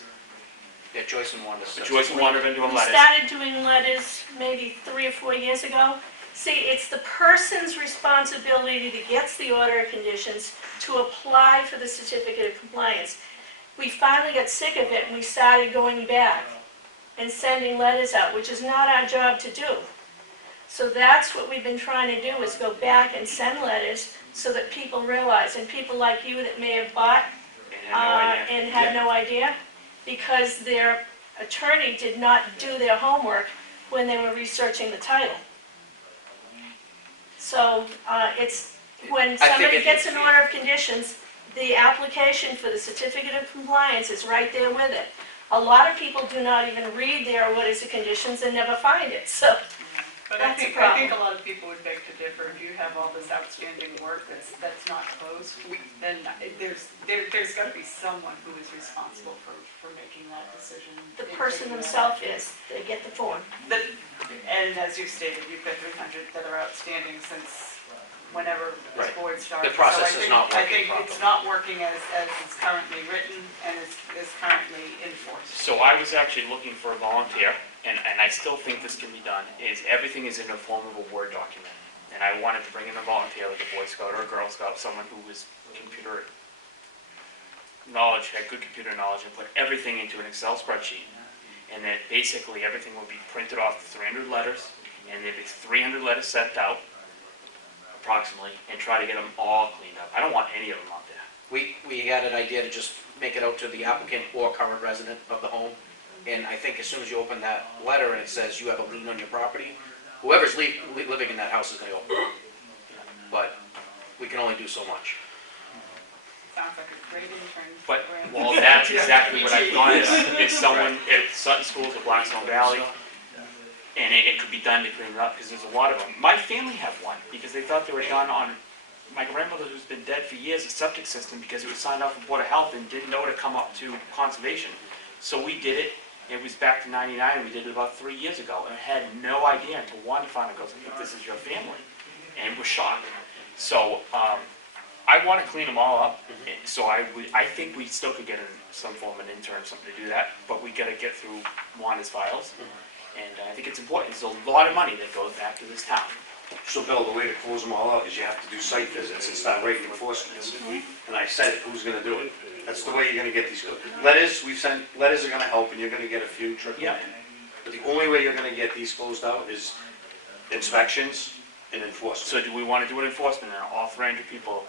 Yeah, Joyce and Wanda. Joyce and Wanda have been doing We letters. started doing letters maybe 3 or 4 years ago. See, it's the person's responsibility that gets the order of conditions to apply for the certificate of compliance. We finally got sick of it and we started going back and sending letters out, which is not our job to do. So that's what we've been trying to do, is go back and send letters so that people realize, and people like you that may have bought and had no idea, because their attorney did not do their homework when they were researching the title. So it's, when somebody gets an order of conditions, the application for the certificate of compliance is right there with it. A lot of people do not even read their orders of conditions and never find it, so But I that's a think problem. a lot of people would beg to differ. If you have all this outstanding work that's not closed, then there's got to be someone who is responsible for making that decision. The person themselves is, they get the form. And as you stated, you've got 300 that are outstanding since whenever this Right. board started. The process So is not I working think it's not working as it's currently written and is currently enforced. So I was actually looking for a volunteer, and I still think this can be done, is everything is in a form of a Word document. And I wanted to bring in a volunteer, like a Boy Scout or a Girl Scout, someone who was computer knowledge, had good computer knowledge, and put everything into an Excel spreadsheet. And that basically everything would be printed off 300 letters, and there'd be 300 letters sent out, approximately, and try to get them all cleaned up. I don't want any of them out there. We had an idea to just make it out to the applicant or current resident of the home, and And I think as soon as you open that letter and it says you have a lien on your property, whoever's living in that house is gonna go, but we can only do so much. Sounds like a great intern But, program. well, that's exactly what I've done, is someone at Sutton Schools or Blackstone Valley, and it could be done to clean it up, because there's a lot of them. My family have one, because they thought they were done on, my grandmother, who's been dead for years, a septic system, because it was signed off from Board of Health and didn't know to come up to conservation. So we did it, it was back to '99, we did it about 3 years ago, and had no idea until Wanda found it, goes, I think this is your family, and was shocked. So, I want to clean them all up, so I think we still could get in some form of an intern, something to do that, but we gotta get through Wanda's files, and I think it's important, there's a lot of money that goes back to this town. So Bill, the way to close them all out is you have to do site visits and start writing enforcements. And I said it, who's gonna do it? That's the way you're gonna get these, letters, we've sent, letters are gonna help, and you're gonna get a few trickle in. But the only way you're gonna get these closed out is inspections and enforcement. So do we want to do an enforcement now, all 300 people?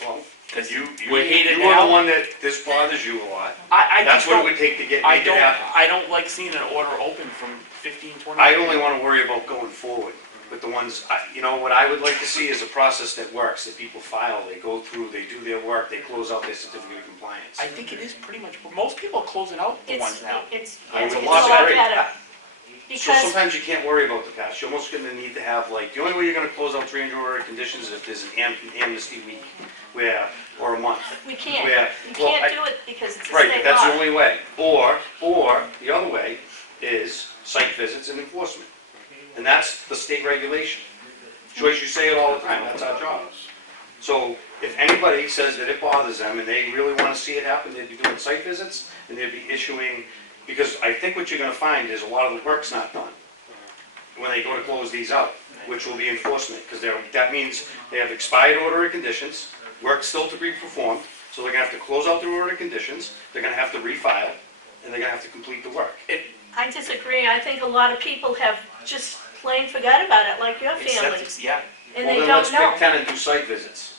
Well, Because you we're hated are now. the one that, this bothers you a lot. I That's just what it don't, would take to get, I make it happen. don't like seeing an order open from 15, 20. I only want to worry about going forward with the ones, you know, what I would like to see is a process that works, that people file, they go through, they do their work, they close out their certificate of compliance. I think it is pretty much, most people are closing out the ones now. It's I it's would a love lot it. better. So Because, sometimes you can't worry about the past, you're almost gonna need to have, like, the only way you're gonna close out 300 order conditions is if there's an amnesty week, or a month. we can't, Where- you well, can't do it because it's a Right, but state that's the law. only way. Or the other way is site visits and enforcement. And that's the state regulation. Joyce, you say it all the time, that's our job. So if anybody says that it bothers them and they really want to see it happen, they'd be doing site visits and they'd be issuing, because I think what you're going to find is a lot of the work's not done when they go to close these out, which will be enforcement, because that means they have expired order of conditions, work still to be performed, so they're going to have to close out their order of conditions, they're going to have to refile, and they're going to have to complete the work. I disagree, I think a lot of people have just plain forgot about it, like your family, Yeah. and Well, they then don't let's know. pick 10 and do site visits.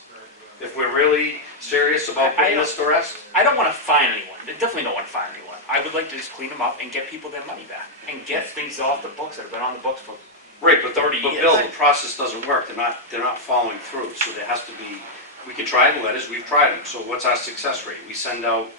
If we're really serious about putting this to rest. I don't want to fine anyone, I definitely don't want to fine anyone. I would like to just clean them up and get people their money back, and get things off the books that have been on the books for Right, but 30 But years. Bill, the process doesn't work, they're not following through, so there has to be, we can try the letters, we've tried them, so what's our success rate? We send out,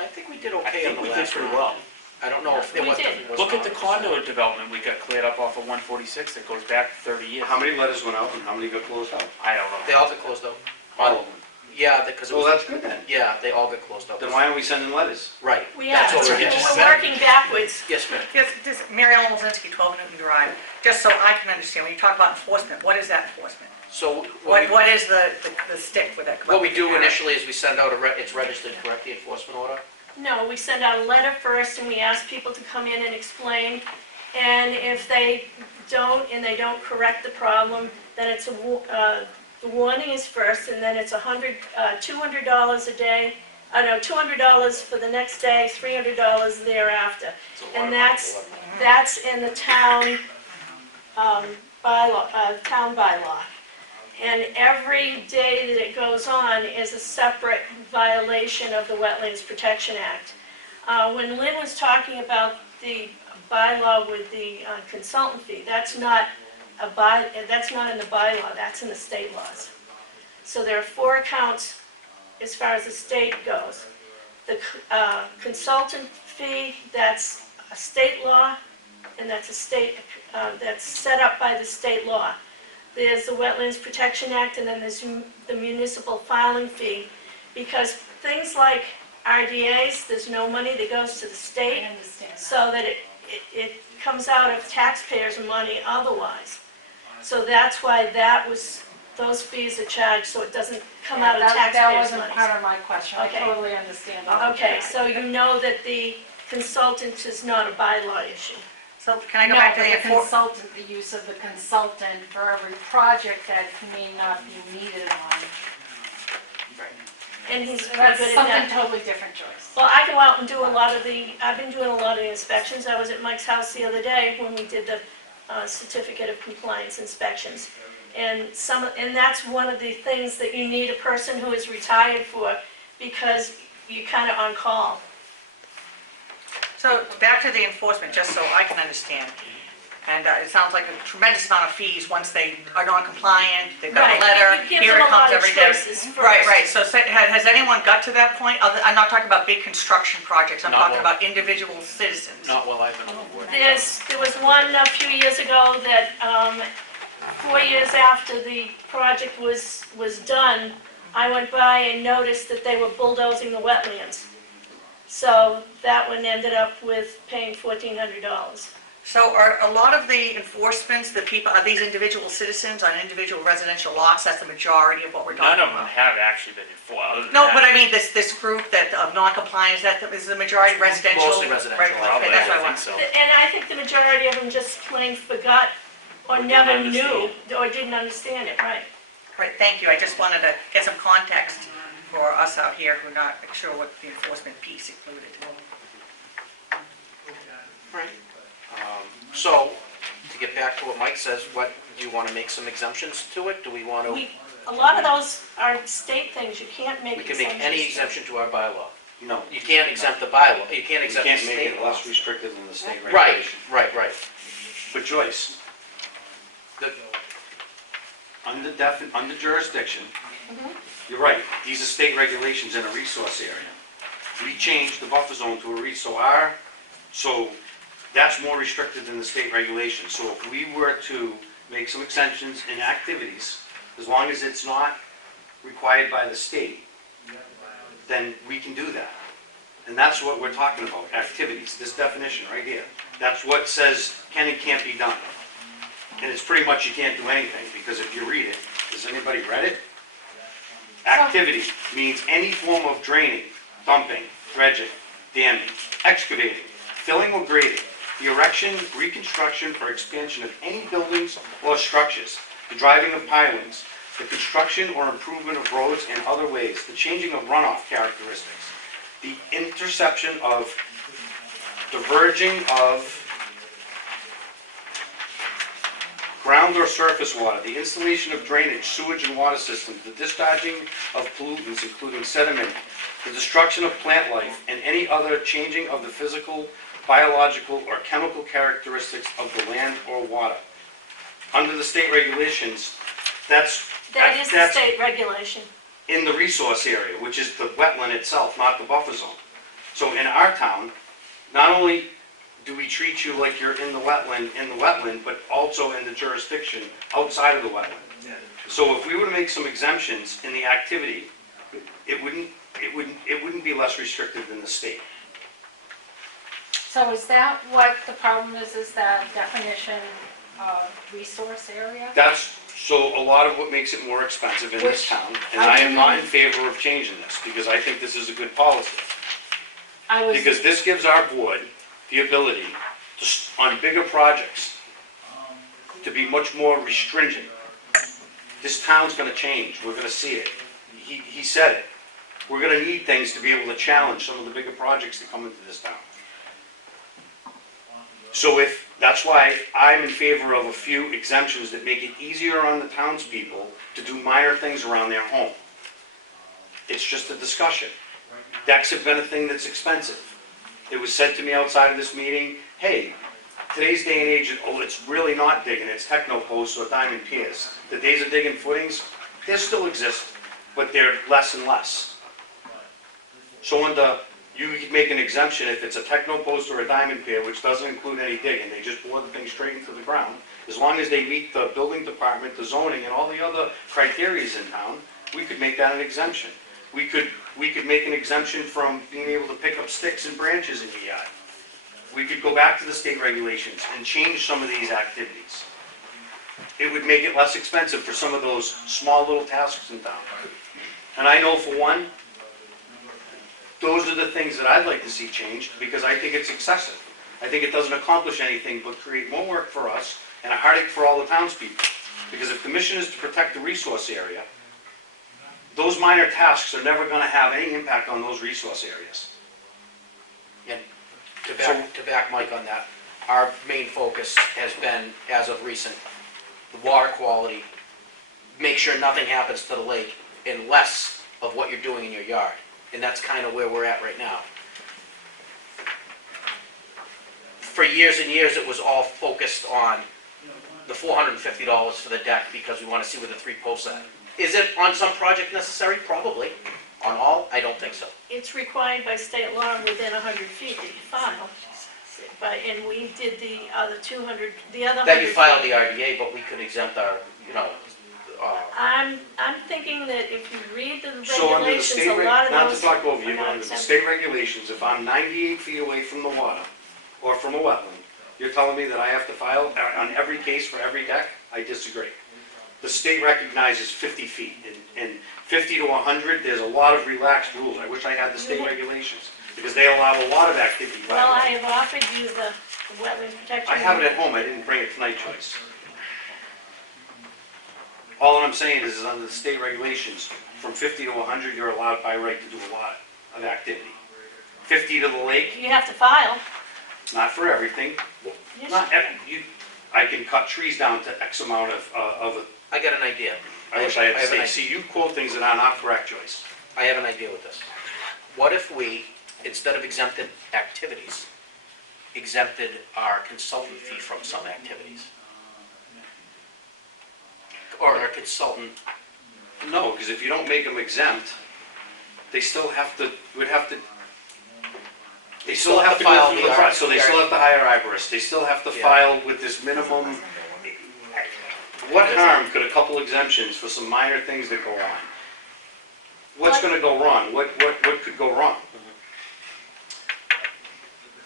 I think we did I okay on think the we did last pretty one. well. I don't know if it We was. did. Look at the condo development we got cleared up off of 146 that goes back 30 years. how many letters went out and how many got closed out? I don't know. They all got closed out. All of them. Yeah, because it Well, was, that's good then. yeah, they all got closed out. Then why aren't we sending letters? Right. We That's are, what we're getting. we're working backwards. Yes, ma'am. Yes, this, Mary Ellen Lozinski, 12 Newton Drive. Just so I can understand, when you talk about enforcement, what is that enforcement? So What is the stick with that? what we do initially is we send out it's registered correct, the enforcement order. No, we send out a letter first and we ask people to come in and explain. And if they don't, and they don't correct the problem, then it's the warning is first, and then it's $200 a day. $200 for the next day, $300 thereafter. And that's in the town bylaw. And every day that it goes on is a separate violation of the Wetlands Protection Act. When Lynn was talking about the bylaw with the consultant fee, that's not in the bylaw, that's in the state laws. So there are 4 accounts as far as the state goes. The consultant fee, that's a state law, and that's that's set up by the state law. There's the Wetlands Protection Act, and then there's the municipal filing fee, because things like RDAs, there's no money that goes to the state, I understand that. so that it comes out of taxpayers' money otherwise. So that's why those fees are charged, so it doesn't come out of That taxpayers' wasn't money. part of my question, I Okay. totally understand. all of Okay, that. so you know that the consultant is not a bylaw issue. So can I go No, back to but the the consultant, the use of the consultant for every project that may not be needed on. And he's pretty That's good at something that. totally different, Joyce. Well, I go out and do I've been doing a lot of the inspections. I was at Mike's house the other day when we did the certificate of compliance inspections. And that's one of the things that you need a person who is retired for, because you're kind of on call. So back to the enforcement, just so I can understand. And it sounds like a tremendous amount of fees once they are non-compliant, they've got a Right, letter, you give here them it a lot comes of every day. choices Right, first. right, so has anyone got to that point? I'm not talking about big construction projects, I'm Not talking well. about individual citizens. Not while I've been on the board. There was one a few years ago that, 4 years after the project was done, I went by and noticed that they were bulldozing the wetlands. So that one ended up with paying $1,400. So are a lot of the enforcements, the people, are these individual citizens on individual residential lots? That's the majority of what we're talking None of them about? have actually been enforced, other than No, that. but I mean, this group that, of non-compliance, that is the majority residential? Mostly residential, Right, Probably, okay, that's what I I think want. so. And I think the majority of them just plain forgot or Or didn't never knew, understand. or didn't understand it, right? Right, thank you, I just wanted to get some context for us out here who are not sure what the enforcement piece included. Right. So, to get back to what Mike says, do you want to make some exemptions to it? Do we want to, A lot of those are state things, you can't make we can exemptions. make any exemption to our bylaw. No, You can't exempt the bylaw, you can't you exempt the can't make state it law. less restrictive than the state Right, regulation. right. But Joyce, The- under jurisdiction, Mm-hmm. you're right, these are state regulations in a resource area. We changed the buffer zone to a so that's more restricted than the state regulation. So if we were to make some exemptions in activities, as long as it's not required by the state, then we can do that. And that's what we're talking about, activities, this definition right here. That's what says can and can't be done. And it's pretty much you can't do anything, because if you read it, has anybody read it? Activity means any form of draining, dumping, dredging, damming, excavating, filling or grading, the erection, reconstruction, or expansion of any buildings or structures, the driving of pilings, the construction or improvement of roads and other ways, the changing of runoff characteristics, the interception of, diverging of ground or surface water, the installation of drainage, sewage and water systems, the discharging of pollutants, including sediment, the destruction of plant life, and any other changing of the physical, biological, or chemical characteristics of the land or water. Under the state regulations, That is the that's state regulation. in the resource area, which is the wetland itself, not the buffer zone. So in our town, not only do we treat you like you're in the wetland, but also in the jurisdiction outside of the wetland. So if we were to make some exemptions in the activity, it wouldn't be less restrictive than the state. So is that what the problem is that definition of resource area? So a lot of what makes it more expensive in this Which town, and I I am not in believe- favor of changing this, because I think this is a good policy. I was, Because this gives our board the ability to, on bigger projects, to be much more restringent. This town's gonna change, we're gonna see it. He said it. We're gonna need things to be able to challenge some of the bigger projects that come into this town. So that's why I'm in favor of a few exemptions that make it easier on the townspeople to do minor things around their home. It's just a discussion. Decks have been a thing that's expensive. It was said to me outside of this meeting, hey, today's day and age, it's really not digging, it's techno posts or diamond piers. The days of digging footings, they still exist, but they're less and less. So you could make an exemption if it's a techno post or a diamond pier, which doesn't include any digging, they just bore the thing straight into the ground. As long as they meet the building department, the zoning, and all the other criterias in town, we could make that an exemption. We could make an exemption from being able to pick up sticks and branches in your yard. We could go back to the state regulations and change some of these activities. It would make it less expensive for some of those small little tasks in town. And I know for one, those are the things that I'd like to see changed, because I think it's excessive. I think it doesn't accomplish anything but create more work for us and a heartache for all the townspeople. Because if the mission is to protect the resource area, those minor tasks are never gonna have any impact on those resource areas. And to back Mike on that, our main focus has been, as of recent, the water quality, make sure nothing happens to the lake, and less of what you're doing in your yard. And that's kind of where we're at right now. for years and years, it was all focused on the $450 for the deck because we want to see where the 3 posts are. Is it on some project necessary? Probably. On all, I don't think so. It's required by state law within 100 feet that you file. But, and we did the other 200, the other 100. That you filed the RDA, but we could exempt our, I'm thinking that if you read the So under the regulations, state, a lot of not to those. talk over you, are but not under the exempt. state regulations, if I'm 98 feet away from the water, or from a wetland, you're telling me that I have to file on every case for every deck? I disagree. The state recognizes 50 feet, and 50 to 100, there's a lot of relaxed rules. I wish I had the state regulations, because they allow a lot of activity. by Well, law. I have offered you the wetland protection. I have it at home, I didn't bring it tonight, Joyce. All I'm saying is under the state regulations, from 50 to 100, you're allowed by right to do a lot of activity. 50 to the lake, You have to file. not for everything. Yes, Not, I can cut trees down to X amount of, I got an idea. I wish I had I to have an say, see, you quote things that are not correct, Joyce. I have an idea with this. What if we, instead of exempted activities, exempted our consultant fee from some activities? Or our consultant, No, because if you don't make them exempt, they still have to, they still have to go file through the the process, so they RDA. still have to hire arborists, they still have to Yeah. file with this minimum. What harm could a couple exemptions for some minor things that go on? What's gonna go wrong? What could go wrong?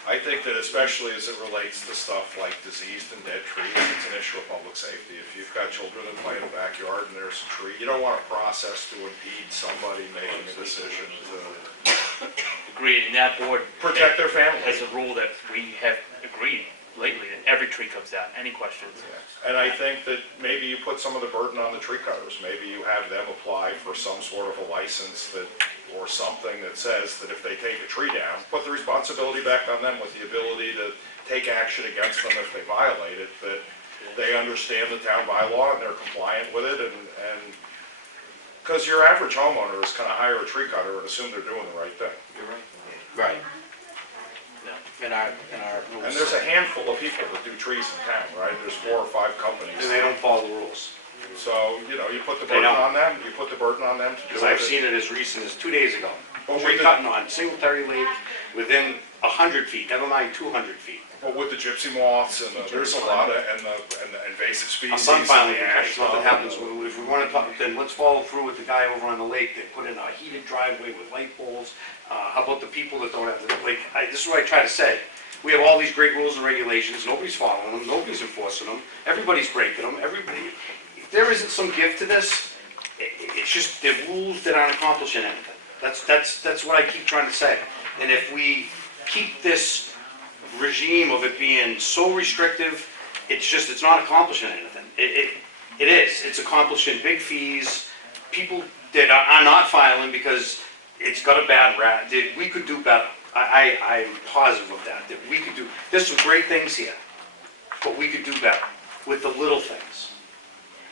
I think that especially as it relates to stuff like diseased and dead trees, it's an issue of public safety. If you've got children that play in the backyard and there's a tree, you don't want a process to impede somebody making a decision to Agreed, and that board protect their family. has a rule that we have agreed lately, that every tree comes down. Any questions? And I think that maybe you put some of the burden on the tree cutters. Maybe you have them apply for some sort of a license that, or something that says that if they take a tree down, put the responsibility back on them with the ability to take action against them if they violate it, that they understand the town bylaw and they're compliant with it, and, because your average homeowner is gonna hire a tree cutter and assume they're doing the right thing. You're right. right. No, in our rules. And there's a handful of people that do trees in town, right? There's 4 or 5 companies. And they don't follow the rules. So, you know, you put the They burden don't. on them, to do Because it. I've seen it as recent as 2 days ago. But Tree with the- cutting on Singletary Lake within 100 feet, never mind 200 feet. But with the gypsy moths and there's a lot of, and the invasive A species. sun filing and the complaint, ash nothing stuff, happens. and If we want to talk, then let's follow through with the guy over on the lake that put in a heated driveway with light poles. How about the people that don't have, this is what I try to say. We have all these great rules and regulations, nobody's following them, nobody's enforcing them, everybody's breaking them, if there isn't some give to this, it's just, they're rules that aren't accomplishing anything. That's what I keep trying to say. And if we keep this regime of it being so restrictive, it's not accomplishing anything. It is, it's accomplishing big fees, people that are not filing because it's got a bad rap, we could do better. I'm positive of that we could do, there's some great things here, but we could do better with the little things.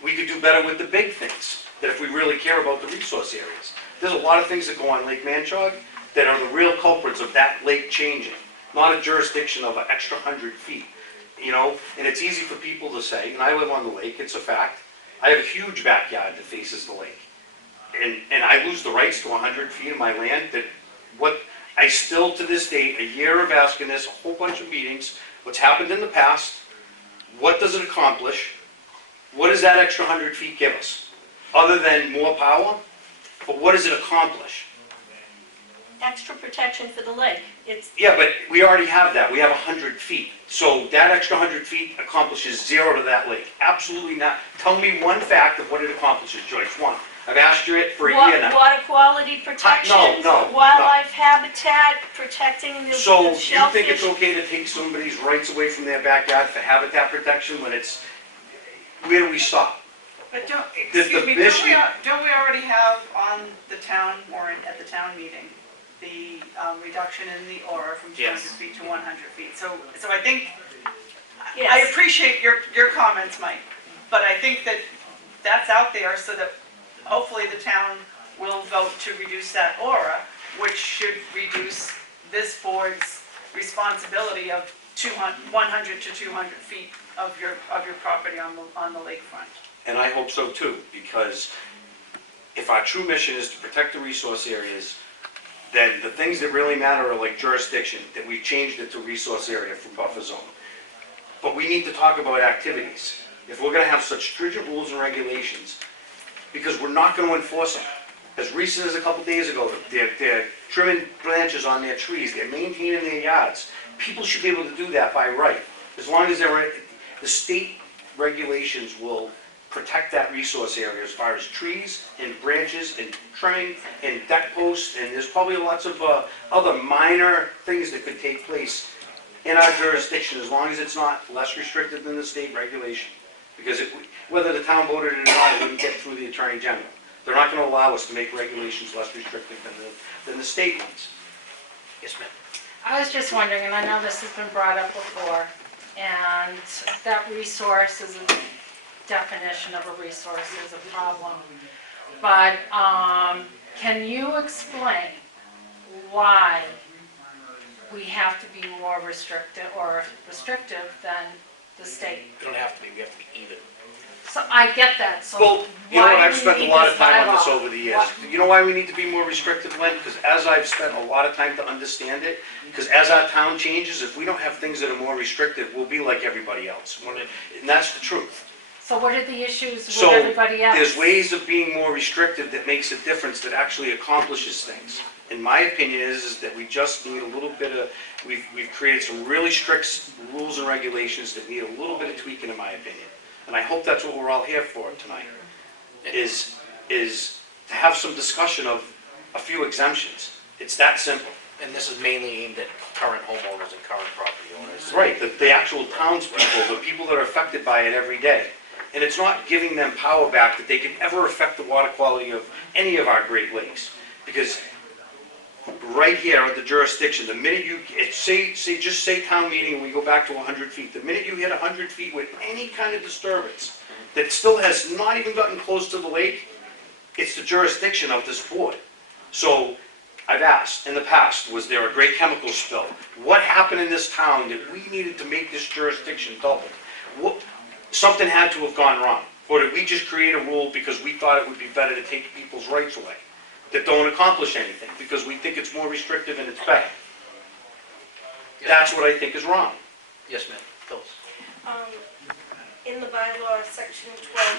We could do better with the big things, that if we really care about the resource areas. There's a lot of things that go on Lake Manchog that are the real culprits of that lake changing, not a jurisdiction of an extra 100 feet, you know? And it's easy for people to say, and I live on the lake, it's a fact, I have a huge backyard that faces the lake. And I lose the rights to 100 feet of my land that I still to this date, a year of asking this, a whole bunch of meetings, what's happened in the past, what does it accomplish, what does that extra 100 feet give us? Other than more power, but what does it accomplish? Extra protection for the lake. It's, Yeah, but we already have that, we have 100 feet. So that extra 100 feet accomplishes 0 to that lake, absolutely not. Tell me one fact of what it accomplishes, Joyce, one. I've asked you it for a year now. water quality protection. no. Wildlife habitat, protecting the So you shellfish. think it's okay to take somebody's rights away from their backyard for habitat protection when it's, where do we stop? But don't, The excuse me, fish- don't we already have on the town warrant at the town meeting, the reduction in the aura from 200 Yes. feet to 100 feet? So I think, I Yes. appreciate your comments, Mike, but I think that that's out there so that hopefully the town will vote to reduce that aura, which should reduce this board's responsibility of 100 to 200 feet of your property on the lakefront. And I hope so too, because if our true mission is to protect the resource areas, then the things that really matter are like jurisdiction, that we changed it to resource area from buffer zone. But we need to talk about activities. If we're gonna have such stringent rules and regulations, because we're not gonna enforce them. As recent as a couple days ago, they're trimming branches on their trees, they're maintaining their yards. People should be able to do that by right, as long as the state regulations will protect that resource area as far as trees and branches and trimming and deck posts, and there's probably lots of other minor things that could take place in our jurisdiction, as long as it's not less restrictive than the state regulation. Because whether the town voted it or not, it wouldn't get through the Attorney General. They're not going to allow us to make regulations less restrictive than the state ones. Yes, ma'am. I was just wondering, and I know this has been brought up before, and that resource is a definition of a resource is a problem. But can you explain why we have to be more restrictive than the state? We don't have to be, we have to be even. So I get that, so Well, you know what, why I've do we spent a need lot this of time on this bylaw? over the years. What- You know why we need to be more restrictive, Lynn? Because as I've spent a lot of time to understand it, because as our town changes, if we don't have things that are more restrictive, we'll be like everybody else. And that's the truth. So what are the issues with So, everybody else? there's ways of being more restrictive that makes a difference, that actually accomplishes things. And my opinion is that we just need a little bit of, we've created some really strict rules and regulations that need a little bit of tweaking, in my opinion. And I hope that's what we're all here for tonight, is to have some discussion of a few exemptions. It's that simple. And this is mainly aimed at current homeowners and current property owners. Right, the actual townspeople, the people that are affected by it every day. And it's not giving them power back that they can ever affect the water quality of any of our Great Lakes. Because right here at the jurisdiction, the minute just say town meeting and we go back to 100 feet, the minute you hit 100 feet with any kind of disturbance that still has not even gotten close to the lake, it's the jurisdiction of this board. So I've asked in the past, was there a great chemical spill? What happened in this town that we needed to make this jurisdiction double? Something had to have gone wrong. Or did we just create a rule because we thought it would be better to take people's rights away that don't accomplish anything because we think it's more restrictive and it's better? That's what I think is wrong. Yes, ma'am. Phyllis. In the bylaw, section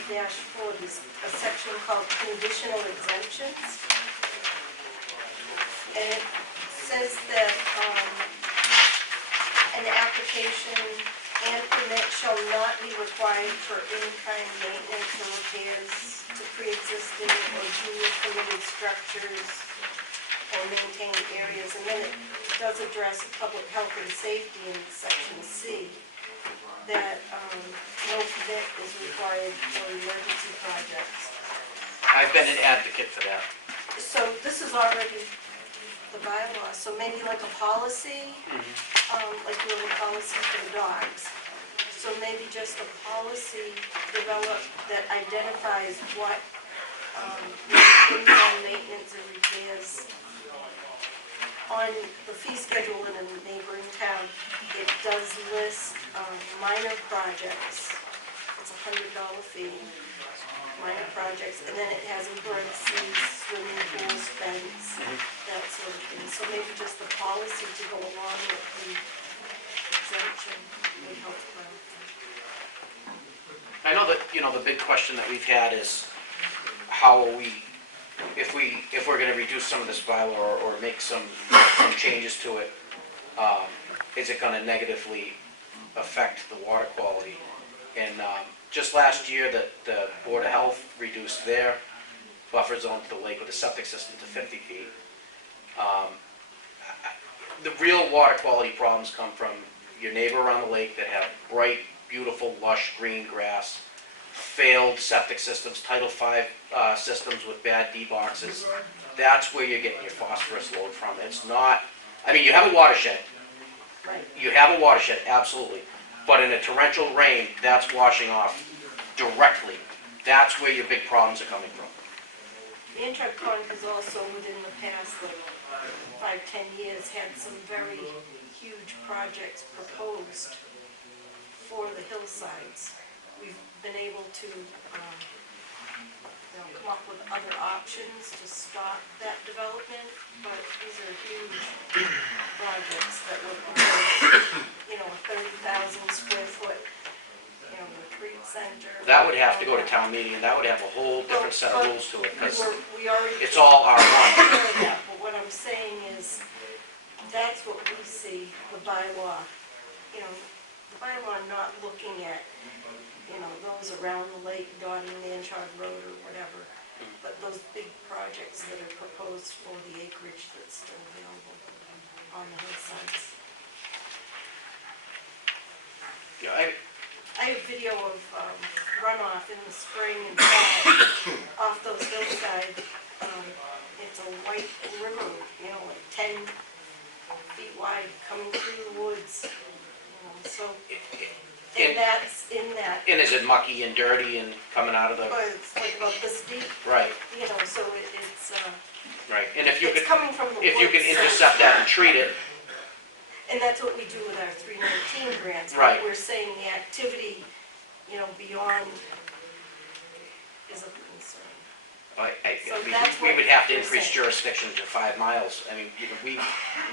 12-4, there's a section called conditional exemptions. And it says that an application and permit shall not be required for in-kind maintenance or repairs to pre-existing or duly permitted structures or maintained areas. And then it does address public health and safety in section C, that no permit is required for emergency projects. I've been an advocate for that. So this is already the bylaw, so maybe like a policy, like we have a policy for the dogs. So maybe just a policy developed that identifies what in-kind maintenance and repairs. On the fee schedule in a neighboring town, it does list minor projects. It's $100 fee, minor projects, and then it has in parentheses swimming pools, fence, that sort of thing. So maybe just the policy to go along with the exemption would help clarify. I know that, the big question that we've had is how are we, if we're gonna reduce some of this bylaw or make some changes to it, is it gonna negatively affect the water quality? And just last year, the Board of Health reduced their buffer zone to the lake with a septic system to 50 feet. The real water quality problems come from your neighbor around the lake that have bright, beautiful, lush green grass, failed septic systems, Title V systems with bad D-boxes. That's where you're getting your phosphorus load from. It's not, you have a watershed. You have a watershed, absolutely. But in a torrential rain, that's washing off directly. That's where your big problems are coming from. The Intracon has also, within the past, 5-10 years, had some very huge projects proposed for the hillsides. We've been able to, come up with other options to stop that development, but these are huge projects that would involve, a 30,000 square foot, retreat center. That would have to go to town meeting, and that would have a whole different set of But rules to it, because we already. it's all R1. Yeah, but what I'm saying is, that's what we see, the bylaw, the bylaw not looking at, those around the lake, dotting Manchard Road or whatever, but those big projects that are proposed for the acreage that's still available on the hillsides. Yeah, I have video of runoff in the spring and fall off those hillsides. It's a white river, like 10 feet wide coming through the woods, so, and that's in that, and is it mucky and dirty and coming out of the, but it's like about this deep, right, so it's, right, and if you it's could, coming from the woods. if you can so- intercept that and treat it, And that's what we do with our 319 grants. Right. We're saying the activity, beyond is a concern. So that's we what would have to we're increase saying. jurisdiction to 5 miles. I mean, we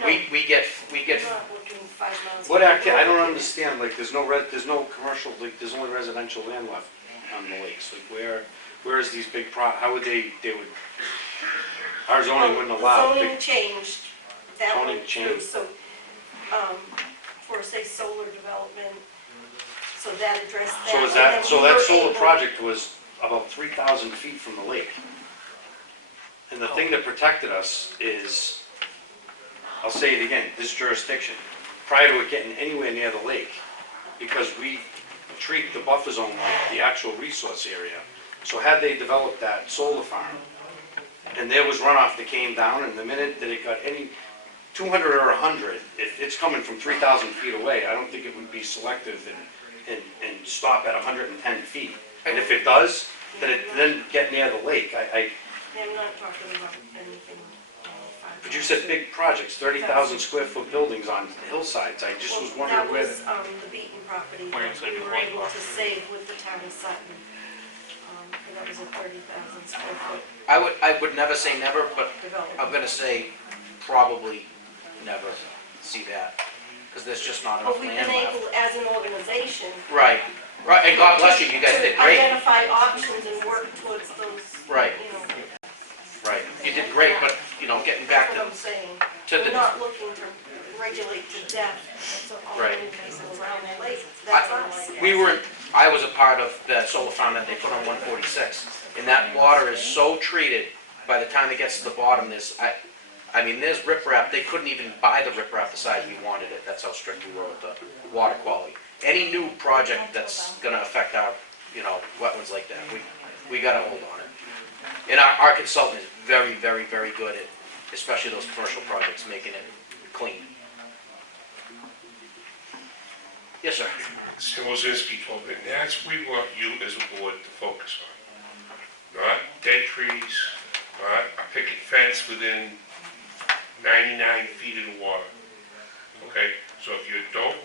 No. get, We're not looking 5 miles. What I don't understand, like, there's no commercial, like, there's only residential land left on the lakes. Like, where is these big how would they would, our zoning wouldn't allow Zoning big, changed, that Zoning went through, changed. so, for say solar development, so that addressed that. so is and that, then so we that were solar able- project was about 3,000 feet from the lake. And the thing that protected us is, I'll say it again, this jurisdiction, prior to it getting anywhere near the lake, because we treat the buffer zone like the actual resource area. So had they developed that solar farm, and there was runoff that came down, and the minute that it got any 200 or 100, if it's coming from 3,000 feet away, I don't think it would be selective and stop at 110 feet. And if it does, then get near the lake. I'm not talking about anything. But you said big projects, 30,000 square foot buildings on hillsides. I just was wondering where. That was the Beaton property Where that it's we like were right able off. to save with the town of Sutton. And that was a 30,000 square foot I would never say never, but development. I'm gonna say probably never see that, because there's just not enough But we've land been left. able, as an organization. Right, and God bless you, you guys did To great. identify options and work towards those. Right. Right, you did great, but, getting back That's what I'm to saying. the, We're not looking to regulate to death, so all Right. the around the lake, that's us. I was a part of that solar farm that they put on 146, and that water is so treated, by the time it gets to the bottom, there's riprap, they couldn't even buy the riprap the size we wanted it, that's how strict we were with the water quality. Any new project that's gonna affect our, wetlands like that, we gotta hold on it. And our consultant is very, very, very good at, especially those commercial projects, making it clean. Yes, sir. Sam Ozinski told me, and that's what we want you as a board to focus on. Not dead trees, not a picket fence within 99 feet of the water. Okay, so if you don't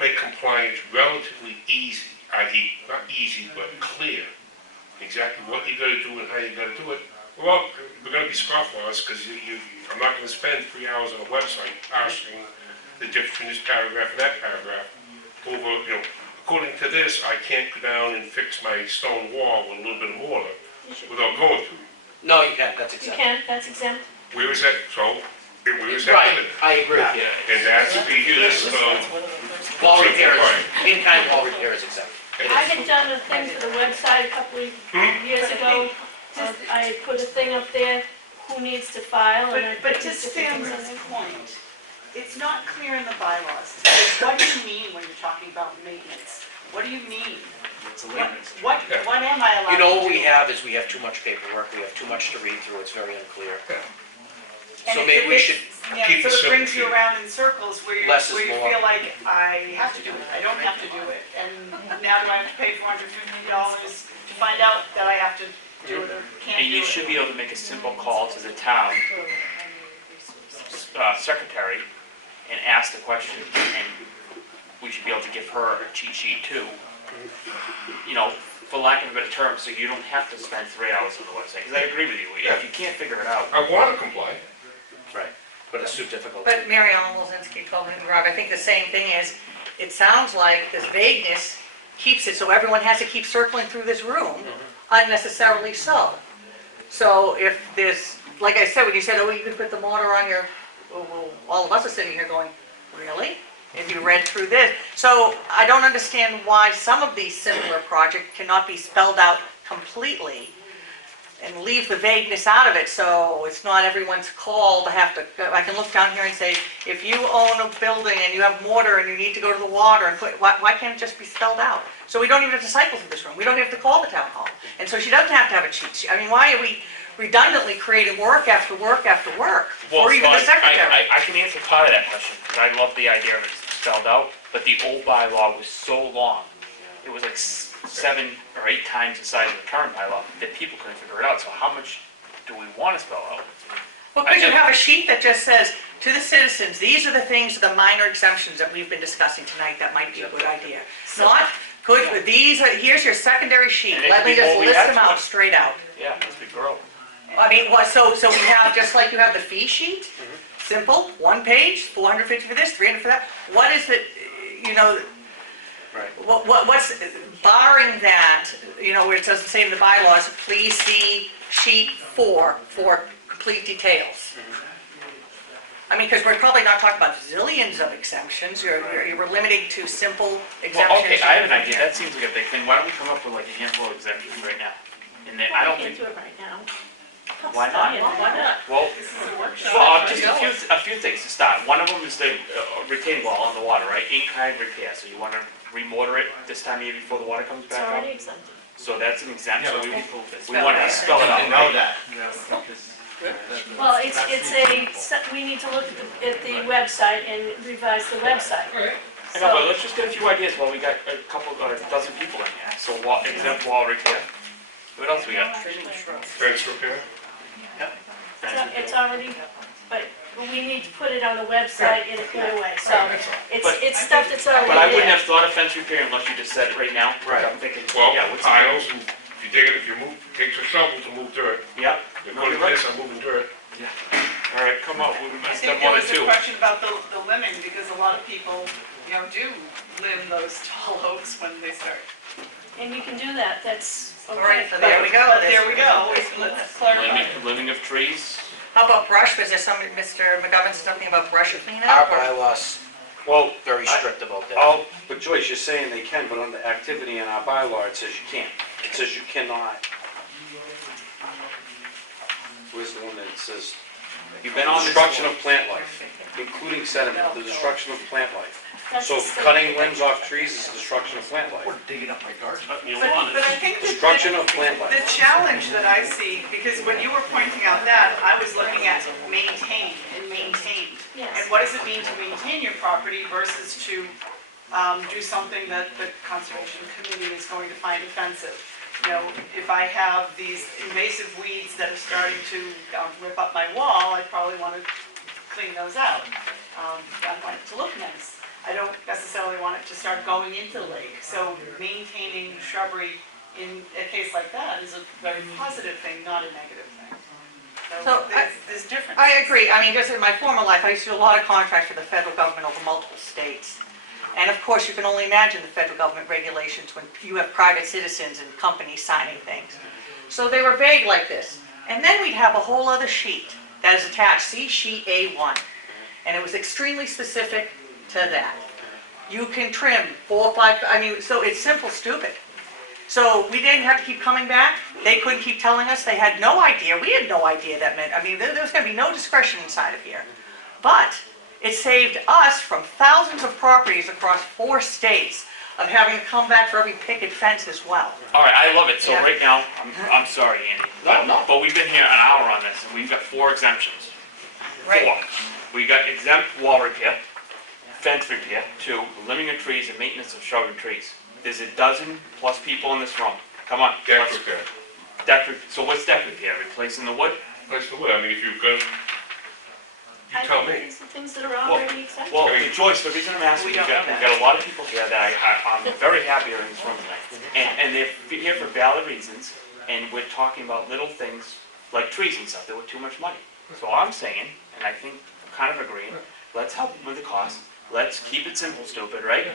make compliance relatively easy, i.e. not easy, but clear, exactly what you gotta do and how you gotta do it, well, we're gonna be scofflaws, because I'm not gonna spend 3 hours on a website parsing the difference between this paragraph and that paragraph. According to this, I can't go down and fix my stone wall with a little bit of mortar without going through. No, you can't, that's You exempt. can, that's exempt. Where is that, where is that Right, limited? I agree with you. And that's because Wall repair in-kind wall repair is exempt. I had done a thing for the website a couple of years ago. I put a thing up there, who needs to file, and I But put to these different Stan's things on there. point, it's not clear in the bylaws. What do you mean when you're talking about maintenance? What do you mean? What am I allowed to do? What we have is we have too much paperwork, we have too much to read through, it's very unclear. And So it's maybe a we bit- should Yeah, keep sort it of brings you simple. around in circles where you Less is more. feel like, I have to do it, I don't have to do it. And now do I have to pay $450 to find out that I have to do it or can't do it? And you should be able to make a simple call to the town, secretary and ask the question, and we should be able to give her a cheat sheet too. You know, for lack of a better term, so you don't have to spend 3 hours on the website, because I agree with you, if you can't figure it out. I want to comply. Right, but it's too difficult. But Mary Ellen Wolzinski told me, Rob, I think the same thing is, it sounds like this vagueness keeps it so everyone has to keep circling through this room, unnecessarily so. So if there's, like I said, when you said, oh, you could put the motor on your, well, all of us are sitting here going, really? If you read through this. So I don't understand why some of these similar projects cannot be spelled out completely and leave the vagueness out of it, so it's not everyone's call to have to, I can look down here and say, if you own a building and you have mortar and you need to go to the water and put, why can't it just be spelled out? So we don't even have to cycle through this room, we don't have to call the town hall. And so she doesn't have to have a cheat sheet. I mean, why are we redundantly creating work after work after work? Or even the secretary? I can answer part of that question, because I love the idea of it spelled out, but the old bylaw was so long. It was like 7 or 8 times the size of the current bylaw that people couldn't figure it out. So how much do we want to spell out? Well, could you have a sheet that just says, to the citizens, these are the things, the minor exemptions that we've been discussing tonight, that might be a good idea. Not, good, these are, here's your secondary sheet, And it let could me be just what we list had them to out us. straight out. Yeah, let's be girl. I mean, so we have, just like you have the fee sheet, simple, 1 page, 450 for this, 300 for that. What is it, you know, Right. what's, barring that, you know, where it doesn't say in the bylaws, please see sheet 4 for complete details. I mean, because we're probably not talking about zillions of exemptions, you're limiting to simple exemptions. Well, okay, I have an idea. That seems like a big thing. Why don't we come up with like a handful of exemptions right now? And then I don't We can't think. do it right now. Why not? Why not? Well, This is a workshop. just a few things to start. One of them is the retaining wall on the water, right? In-kind repair. So you want to remortar it this time of year before the water comes It's back up? already exempted. So that's an exemption. Yeah, We want to spell it out. know that. Well, it's we need to look at the website and revise the website. I know, but let's just get a few ideas while we got a couple, dozen people in here. So exempt wall repair. What else we got? Fence repair? It's already, but we need to put it on the website in a clear way, so But- it's stuff that's already But I wouldn't there. have thought of fence repair unless you just said it right now. Right. I'm thinking, Well, yeah, what's piles, and if you dig it, if you move, takes a shovel to move dirt. Yeah, You're no, putting you're right. this, I'm moving dirt. All right, come up, we I must think have there one or was a two. question about the limbing, because a lot of people, you know, do limb those tall oaks when they start. And you can do that, that's All right, okay. so there we go. But there we go, let's clarify. Limbing of trees. How about brush? Was there somebody, Mr. McGovern, something about brush Our cleanup? or- bylaws Well, very strict about that. oh, but Joyce, you're saying they can, but on the activity in our bylaw, it says you can't. It says you cannot. Where's the one that says, You've been on this. destruction of plant life, including sediment, the destruction of plant life. That's So a state cutting thing. limbs off trees is destruction of plant life. Or digging up my garden. But I think that Destruction of plant life. the challenge that I see, because when you were pointing out that, I was looking at maintain and maintain. Yes. And what does it mean to maintain your property versus to do something that the conservation committee is going to find offensive? You know, if I have these invasive weeds that are starting to rip up my wall, I probably want to clean those out. I want it to look nice. I don't necessarily want it to start going into the lake. So maintaining shrubbery in a case like that is a very positive thing, not a negative thing. So There's differences. I agree. I mean, just in my former life, I used to do a lot of contracts with the federal government over multiple states. And of course, you can only imagine the federal government regulations when you have private citizens and companies signing things. So they were vague like this. And then we'd have a whole other sheet that is attached, see sheet A1. And it was extremely specific to that. You can trim 4 or 5, I mean, so it's simple, stupid. So we didn't have to keep coming back. They couldn't keep telling us. They had no idea. We had no idea that meant, I mean, there was going to be no discretion inside of here. But it saved us from thousands of properties across 4 states of having to come back for every picket fence as well. All right, I love it. So Yeah. right now, I'm sorry, Andy, but we've been here an hour on this, and we've got 4 exemptions. Right. 4. We got exempt wall repair, fence repair, 2, limbing of trees and maintenance of shrubby trees. There's a dozen plus people in this room. Come on. Deck let's- repair. So what's deck repair? Replacing the wood? That's the way, I mean, if you've got, You tell me. These are things that are already accepted. Well, Joyce, the reason I'm asking, We we've don't got, know we've that. got a lot of people here that I'm very happy are in this room tonight. And they're here for valid reasons, and we're talking about little things like trees and stuff that were too much money. So I'm saying, and I think I'm kind of agreeing, let's help them with the cost. Let's keep it simple, stupid, right?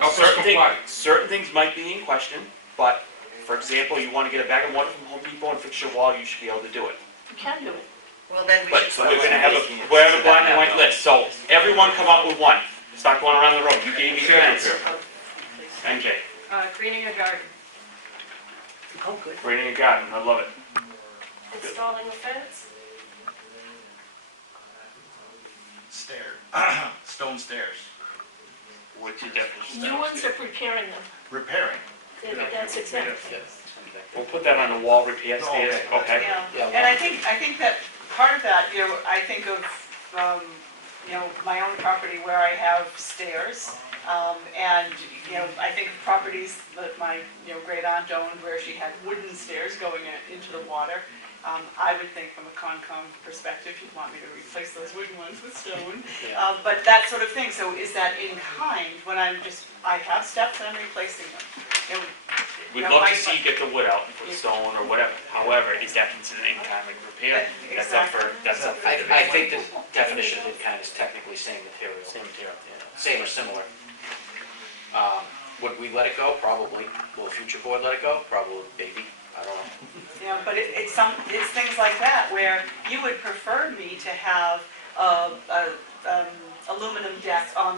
I'll comply. Certain things might be in question, but for example, you want to get a bag of water from Home Depot and fix your wall, you should be able to do it. You can do it. Well, then we But should. we're gonna have a black and white list, so everyone come up with one. Start going around the room. You gave me Sand fence. repair. MJ, Cleaning a garden. Oh, good. grading a garden, I love it. Installing a fence? Stone stairs, What's your definition? New ones are preparing them. repairing. That's exempt. We'll put that on the wall, repair stairs, okay? Yeah, and I think that part of that, you know, I think of, you know, my own property where I have stairs. And, you know, I think of properties that my, you know, great aunt owned where she had wooden stairs going into the water. I would think from a Concom perspective, you'd want me to replace those wooden ones with stone. But that sort of thing, so is that in kind when I have steps and I'm replacing them? You know, We'd love to see you get the wood out and put stone or whatever. However, is that considered in kind like repair? That's up for I debate. think the definition of in kind is technically same material. Same material, yeah. Same or similar. Would we let it go? Probably. Will a future board let it go? Probably, maybe. I don't know. You know, but it's things like that where you would prefer me to have aluminum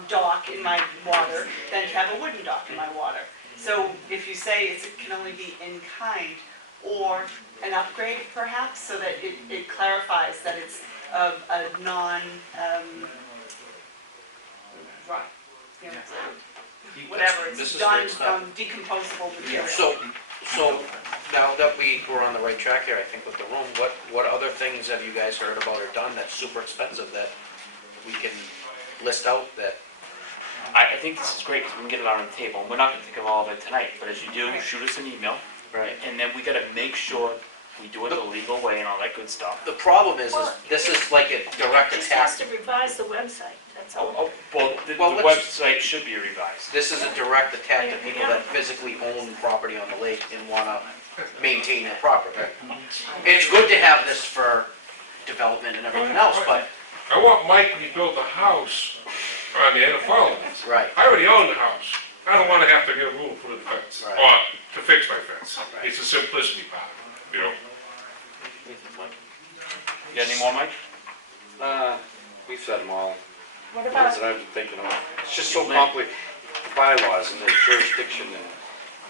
dock in my water than to have a wooden dock in my water. So if you say it can only be in kind or an upgrade perhaps, so that it clarifies that it's a non, you know, whatever, This it's is great stuff. non-decomposable material. So now that we're on the right track here, I think with the room, what other things have you guys heard about or done that's super expensive that we can list out that? I think this is great because we can get it out on the table. And we're not gonna think of all of it tonight, but as you do, shoot us an email. Right. And then we gotta make sure we do it the legal way and all that good stuff. The problem is this is like a direct Just has attack. to revise the website, that's all. Well, the Well, website should be revised. This is a direct attack to people that physically own property on the lake and wanna maintain their property. It's good to have this for development and everything else, but, I want Mike to build a house on there to follow this. right. I already own the house. I don't wanna have to get a rule for the fence, Right. or to fix my fence. Right. It's the simplicity part, you know? You got any more, Mike? We've said them all, What ones about, that I've been thinking of. It's just so complicated, bylaws and the jurisdiction, and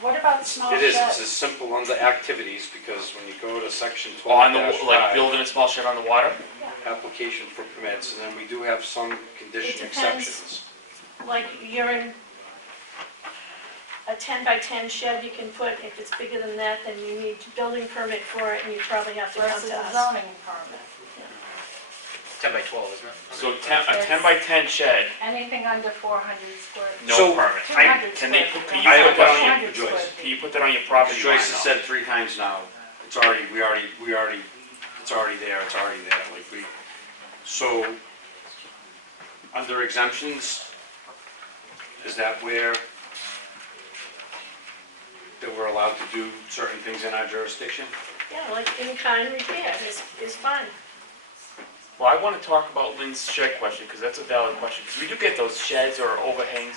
what about small it is, sheds? it's as simple on the activities, because when you go to section On the, 12 like building a small shed on the water? application for permits, and then we do have some condition It depends. exceptions. Like you're in a 10 by 10 shed you can put, if it's bigger than that, then you need a building permit for it and you probably have to come Versus to a us. zoning permit. 10 by 12, isn't it? So a 10 by 10 shed, Anything under 400 square. no So- permit. 200 Can they, square can feet. you I have put a that on question your, for Joyce. 200 square can you put that on your property line Joyce has though? said 3 times now, it's already there, like we, so, under exemptions, is that where that we're allowed to do certain things in our jurisdiction? Yeah, like in-kind repair is fine. Well, I want to talk about Lynn's shed question, because that's a valid question, because we do get those sheds or overhangs.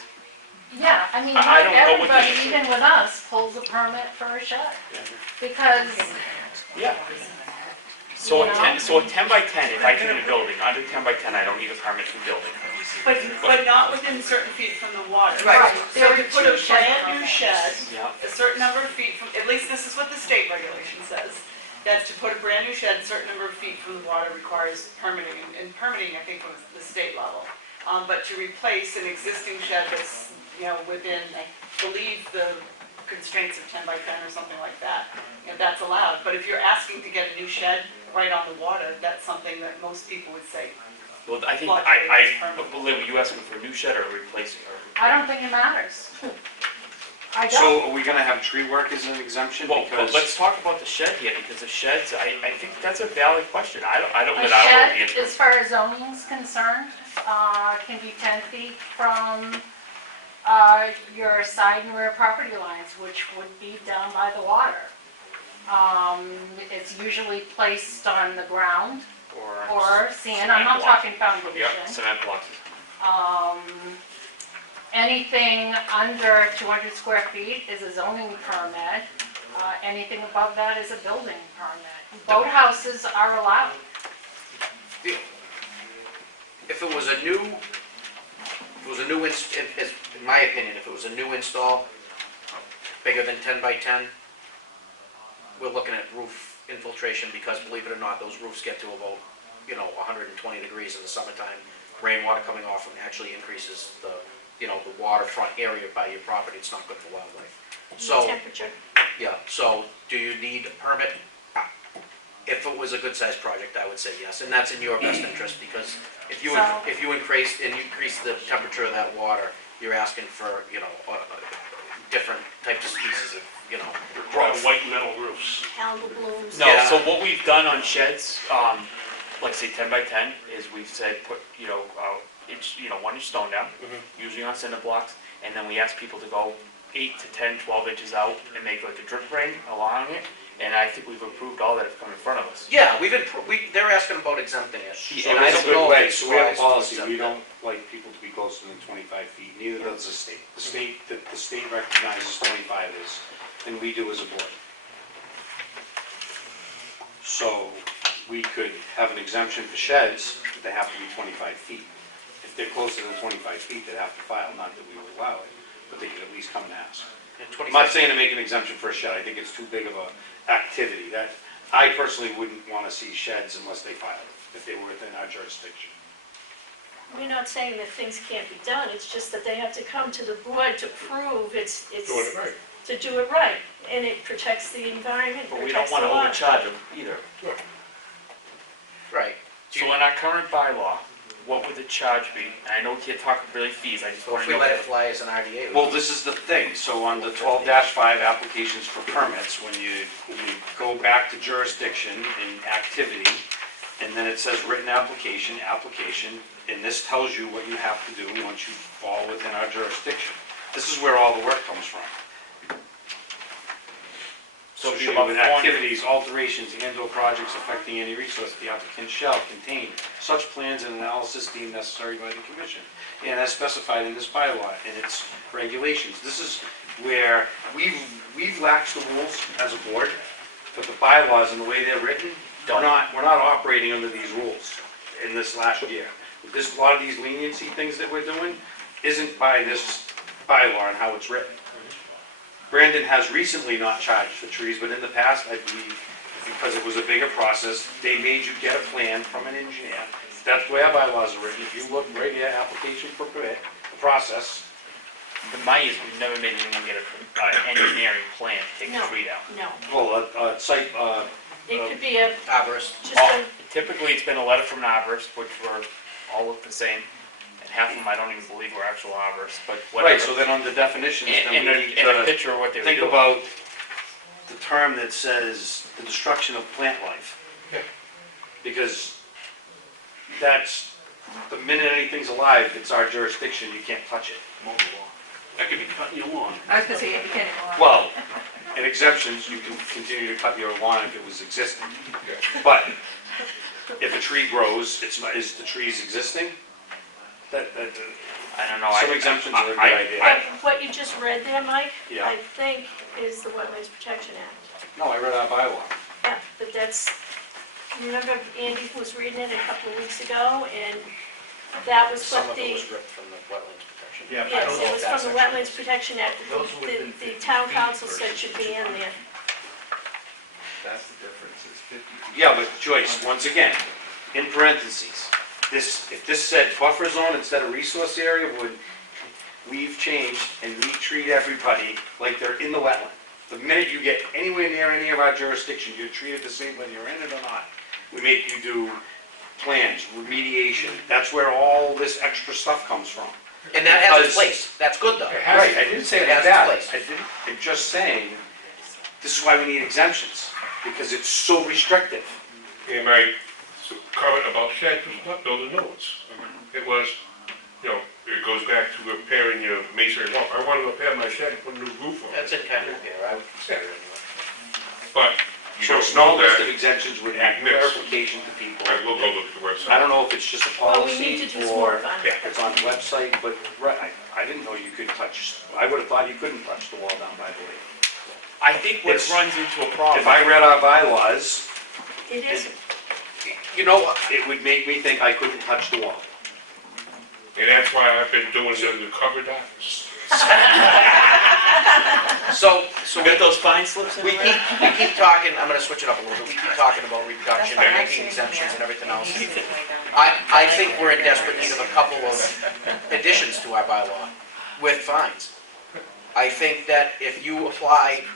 Yeah, I mean, I not don't know what everybody, the- even with us, pulls a permit for a shed. Because, Yeah. So You so a 10 by 10, if I do in a building, under 10 by 10, I don't need a permit for building. But not within certain feet from the water. Right. So There to are put a two shed brand new permits. shed, Yeah. a certain number of feet from, at least this is what the state regulation says, that to put a brand new shed, a certain number of feet from the water requires permitting, and permitting, I think, was the state level. But to replace an existing shed that's, you know, within, I believe, the constraints of 10 by 10 or something like that, you know, that's allowed. But if you're asking to get a new shed right on the water, that's something that most people would say, Well, I think, Lynn, were you asking for a new shed or replacing or? I don't think it matters. I don't. So are we gonna have tree work as an exemption? Well, Because let's talk about the shed here, because the sheds, I think that's a valid question. I don't A know the shed, answer. as far as zoning is concerned, can be 10 feet from your side and rear property lines, which would be down by the water. It's usually placed on the ground or sand, I'm not talking foundation. Yep, cement blocks. Anything under 200 square feet is a zoning permit. Anything above that is a building permit. Boathouses are allowed. If it was a new, in my opinion, if it was a new install, bigger than 10 by 10, we're looking at roof infiltration, because believe it or not, those roofs get to about, 120 degrees in the summertime. Rainwater coming off them actually increases the waterfront area by your property. It's not good for wildlife. So, Temperature. yeah, so do you need a permit? If it was a good sized project, I would say yes, and that's in your best interest, because if you increase the temperature of that water, you're asking for, different types of species of, growth. White metal roofs. Algal blooms. No, Yeah. so what we've done on sheds, like say 10 by 10, is we've said put, inch, 1 inch stone down, usually on cinder blocks, and then we ask people to go 8 to 10, 12 inches out and make like a drip drain along it, and I think we've approved all that have come in front of us. Yeah, they're asking about exempting it. So And I that's a don't know good if way, it's so we have a wise to policy, exempt we it. don't like people to be closer than 25 feet, neither does the state. The state recognizes 25 is, and we do as a board. So we could have an exemption for sheds, but they have to be 25 feet. If they're closer than 25 feet, they'd have to file, not that we would allow it, but they could at least come and ask. And I'm 25 not saying to make an exemption for a shed, I think it's too big of a activity. That, I personally wouldn't want to see sheds unless they filed, if they were within our jurisdiction. We're not saying that things can't be done, it's just that they have to come to the board to prove it's, Doing it right. to do it right. And it protects the environment, But we don't protects the want to water. overcharge them either. Right. Do So you- in our current bylaw, what would the charge be? And I know we can't talk really fees, I just So want if to we know. let it fly as an RDA. Well, this is the thing, so on the 12-5 applications for permits, when you go back to jurisdiction and activity, and then it says written application, and this tells you what you have to do once you fall within our jurisdiction. This is where all the work comes from. So it'd be show about with 400 activities, alterations, and/or projects affecting any resource, the applicant shall contain such plans and analysis deemed necessary by the commission, and as specified in this bylaw and its regulations. This is where we've laxed the rules as a board, but the bylaws and the way they're written, we're not operating under these rules in this last year. A lot of these leniency things that we're doing isn't by this bylaw and how it's written. Brandon has recently not charged for trees, but in the past, I believe, because it was a bigger process, they made you get a plan from an engineer. That's the way our bylaws are written. If you look right here, application for permit, the process. My is, we've never made anyone get an engineering plan to take the No. tree down. No, Well, site, it could be a, Arborist. just Oh, a, typically, it's been a letter from an arborist, which all look the same, and half of them I don't even believe were actual arborists, but whatever. right, so then on the definitions, then And we need a to picture of what they were think doing. about the term that says the destruction of plant life. Because that's, the minute anything's alive, it's our jurisdiction, you can't touch it. That could be cutting your lawn. I was gonna say, you can't go on. Well, in exemptions, you can continue to cut your lawn if it was existing. But if a tree grows, is the trees existing? I don't know. Some exemptions are a good idea. what you just read there, Mike, Yeah. I think is the Wetlands Protection Act. No, I read our bylaw. Yeah, but that's, remember Andy was reading it a couple of weeks ago, and that was Some what of it the, was ripped from the wetlands protection. Yeah, but I yes, don't know it if was that's from the actually- Wetlands Protection Act, Those are within the 50 town feet council said versus should be in there. That's the difference, it's 50 feet. Yeah, but Joyce, once again, in parentheses, if this said buffer zone instead of resource area, we've changed and we treat everybody like they're in the wetland. The minute you get anywhere near any of our jurisdiction, you're treated the same whether you're in it or not. We make you do plans, remediation, that's where all this extra stuff comes from. And that has its Because- place, that's good though. It has- Right, I didn't say It it has was its bad. place. I didn't, I'm just saying, this is why we need exemptions, because it's so restrictive. And my comment about sheds was not building new ones. It was, you know, it goes back to repairing your masonry wall. I want to repair my shed and put a new roof on That's it. in kind of repair, I would consider it anyway. But you So a don't small know list of that. exemptions would add Yes. clarification to people. I will go look at the website. I don't know if it's just a Well, we need policy to do some work or on it. it's on the website, but right, I didn't know you could touch, I would have thought you couldn't touch the wall down by the lake. I think what It's- runs into a problem. If I read our bylaws, It is, You know, it would make me think I couldn't touch the wall. And that's why I've been doing the covered office. so We got those fine slips in we there? keep talking, I'm gonna switch it up a little bit, we keep talking about reproduction and making exemptions and everything else. I think we're in desperate need of a couple of additions to our bylaw with fines. I think that if you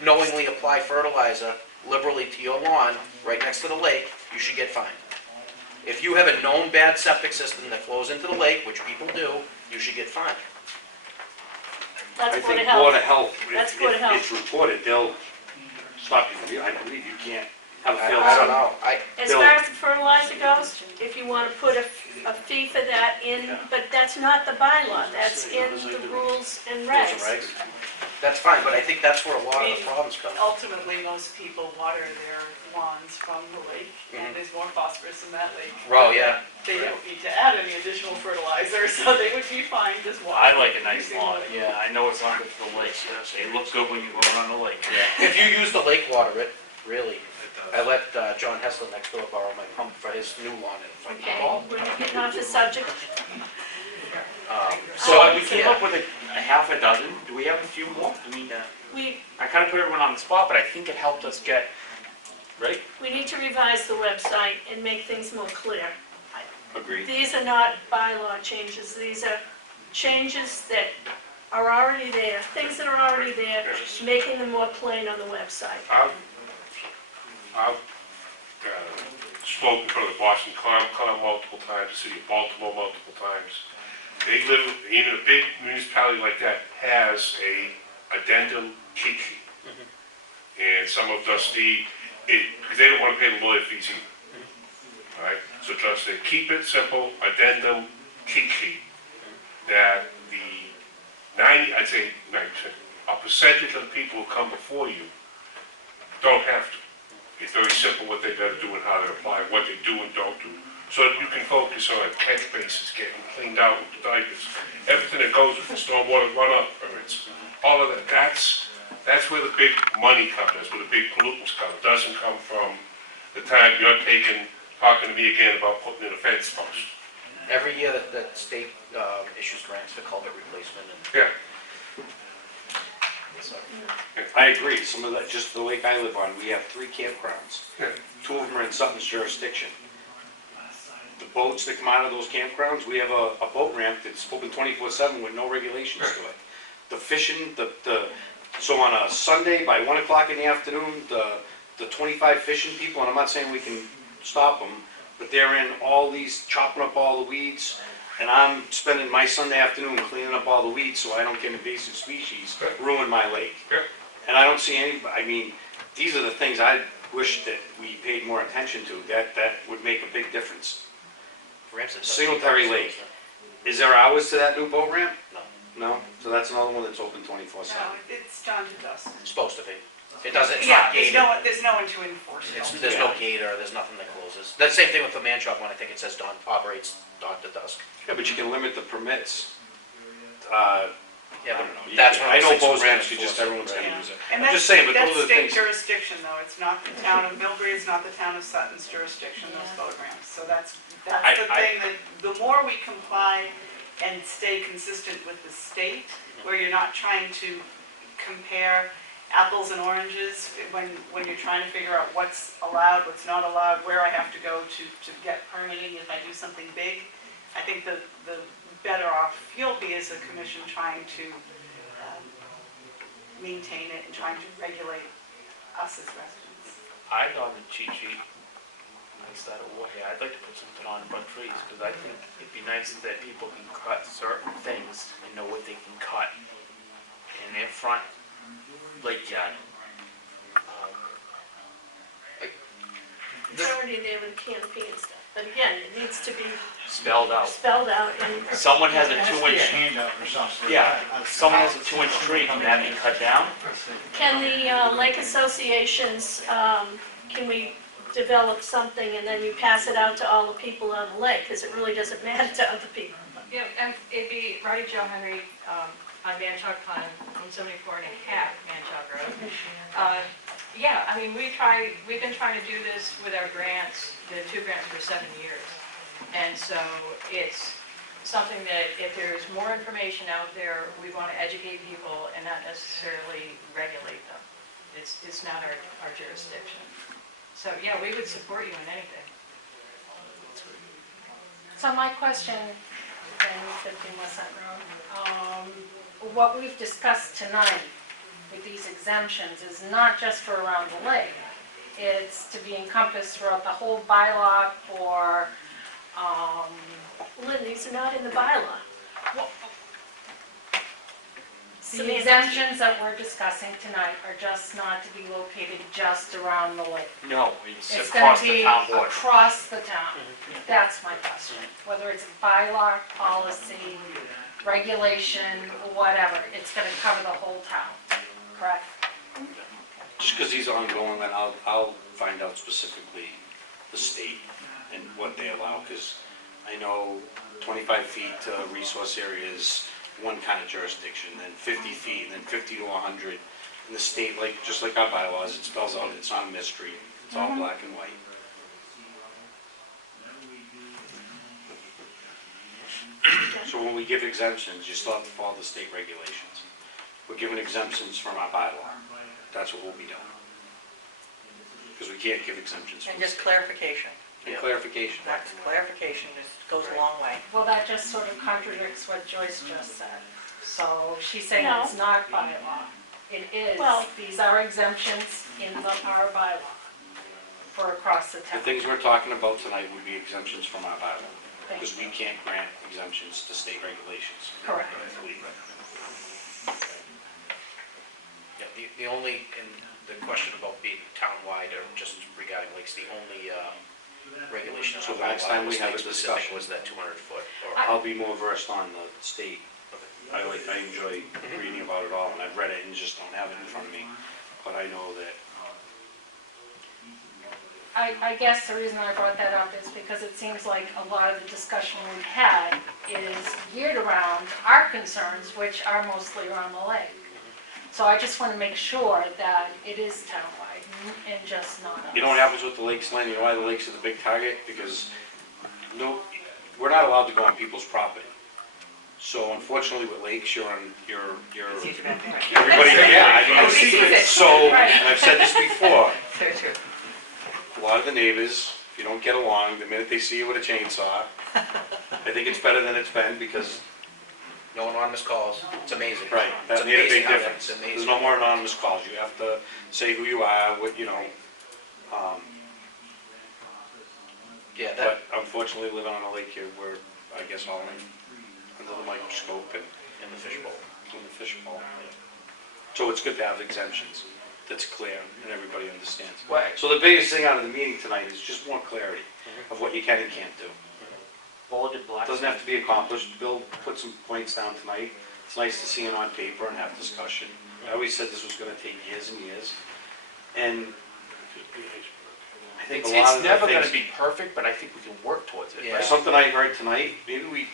knowingly apply fertilizer liberally to your lawn, right next to the lake, you should get fined. If you have a known bad septic system that flows into the lake, which people do, you should get fined. that's I Board think of Board of Health. Health, That's if Board of Health. it's reported, they'll stop you. I believe you can't have a failed I don't septic. know, As Bill. far as the fertilizer goes, if you want to put a fee for that in, but that's not the bylaw, that's in the rules and rules and regs. regs. That's fine, but I think that's where a lot of the problems come. Ultimately, most people water their lawns from the lake, Mhm. and there's more phosphorus in that lake. Oh, yeah. They don't need to add any additional fertilizer, so they would be fine just I watering. like a nice using lawn, the- yeah, I know it's not good for the lake, it looks good when you go around the lake. If you use the lake water, it really, I let John Hessler next door borrow my pump for his new lawn and it's like, Okay, oh. we're getting off the subject. So we came yeah. up with a half a dozen, do we have a few more? I mean, I kind of put everyone on the spot, but I think it helped us get, right? We need to revise the website and make things more clear. Agreed. These are not bylaw changes, these are changes that are already there, things that are already there, making them more plain on the website. I've spoken in front of the Boston Con multiple times, the city of Baltimore multiple times. They live, even a big municipality like that has a addendum cheat sheet. And some of us because they don't want to pay the lawyer fees either. All right, so just say, keep it simple, addendum cheat sheet, that I'd say 90%, a percentage of the people who come before you don't have to. It's very simple what they gotta do and how to apply, what they do and don't do. So that you can focus on catch bases getting cleaned out with the diapers, everything that goes with the stormwater runoff permits, all of that. That's where the big money comes, that's where the big pollutants come. It doesn't come from the time you're talking to me again about putting in a fence post. Every year that the state issues grants for culvert replacement and. Yeah. I agree, some of that, just the lake I live on, we have 3 campgrounds. Yeah. 2 of them are in Sutton's jurisdiction. The boats that come out of those campgrounds, we have a boat ramp that's open 24/7 with no regulations to it. The fishing, so on a Sunday by 1 o'clock in the afternoon, the 25 fishing people, and I'm not saying we can stop them, but they're in all these, chopping up all the weeds, and I'm spending my Sunday afternoon cleaning up all the weeds so I don't get invasive species ruin my lake. Yeah. And I don't see these are the things I wish that we paid more attention to, that would make a big difference. Singletary Lake, is there hours to that new boat ramp? No. No? So that's another one that's open 24/7. No, it's John to dusk. It's supposed to be. It doesn't, it's Yeah, not gated. there's no one to enforce it. There's no gate or there's nothing that closes. That's the same thing with the man shop one, I think it says dawn, operates dawn to dusk. Yeah, but you can limit the permits. Yeah, I but don't know. that's one of I those know things both we're ramps, you gonna just, enforce. everyone's gonna Yeah. use it. And I'm just saying, but those are the that's state things. jurisdiction though, it's not the town of Millbury, it's not the town of Sutton's jurisdiction, those boat ramps. So that's the thing, that the more we comply and stay consistent with the state, where you're not trying to compare apples and oranges, when you're trying to figure out what's allowed, what's not allowed, where I have to go to get permitting if I do something big, I think the better off you'll be as a commission trying to maintain it and trying to regulate us as residents. I thought the cheat sheet Instead of, yeah, I'd like to put something on about trees, because I think it'd be nice that people can cut certain things and know what they can cut in their front lake yard. It's already there with canopy and stuff, but again, it needs to be Spelled out. spelled out and. Someone has a It has to be a 2-inch, handout or something. yeah, someone has a 2-inch tree, can that be cut down? Can the lake associations, can we develop something and then you pass it out to all the people on the lake? Because it really doesn't matter to other people. Yeah, and it'd be Roddy Joe Henry, on Manchog Pond, 174 and a half Manchog Road. Yeah, I mean, we've been trying to do this with our grants, the 2 grants for 7 years. And so it's something that if there's more information out there, we want to educate people and not necessarily regulate them. It's not our jurisdiction. So, yeah, we would support you in anything. So my question, and 15 West Sutton Road, what we've discussed tonight with these exemptions is not just for around the lake. It's to be encompassed throughout the whole bylaw for, Lynn, these are not in the bylaw. the exemptions that we're discussing tonight are just not to be located just around the lake. No, it's It's across gonna the be town board. across the town. That's my question. Whether it's bylaw, policy, regulation, whatever, it's gonna cover the whole town, correct? Just because these are ongoing, then I'll find out specifically the state and what they allow, because I know 25 feet to resource area is one kind of jurisdiction, then 50 feet, and then 50 to 100. In the state, like, just like our bylaws, it spells out, it's not a mystery, it's all black and white. So when we give exemptions, you still have to follow the state regulations. We're giving exemptions from our bylaw. That's what we'll be doing. Because we can't give exemptions. from And the just state. clarification. And clarification. That's clarification, just goes a long way. Well, that just sort of contradicts what Joyce just said. So she's saying No. it's not bylaw. It is, Well- these are exemptions in our bylaw for across the The town. things we're talking about tonight would be exemptions from our bylaw, because we can't grant exemptions to state regulations. Correct. Yeah, the only, and the question about being townwide or just regarding lakes, the only regulation. So the next time we have a specific discussion- was that 200 foot. Or I'll be more versed on the state. I enjoy reading about it all, and I've read it and just don't have it in front of me. But I know that, I guess the reason I brought that up is because it seems like a lot of the discussion we've had is geared around our concerns, which are mostly around the lake. So I just want to make sure that it is townwide and just not us. you know what happens with the lakes, Len? You know why the lakes are the big target? Because we're not allowed to go on people's property. So unfortunately with lakes, you're on, everybody, yeah, I mean, so, and I've said this before, So true. a lot of the neighbors, if you don't get along, the minute they see you with a chainsaw, I think it's better than it's been, because, no anonymous calls, it's amazing. right, It's that made a amazing big how difference. that's There's amazing. no more anonymous calls, you have to say who you are, what, Yeah, that, but unfortunately, living on a lake here, we're, I guess, all under the microscope and in the fishbowl. in the fishbowl. So it's good to have exemptions, that's clear and everybody understands. Right. So the biggest thing out of the meeting tonight is just more clarity of what you can and can't do. Bulleted black. Doesn't have to be accomplished. Bill put some points down tonight. It's nice to see it on paper and have discussion. I always said this was gonna take years and years. And I think a lot It's of the never gonna things, be perfect, but I think we can work towards it. Yeah. something I heard tonight,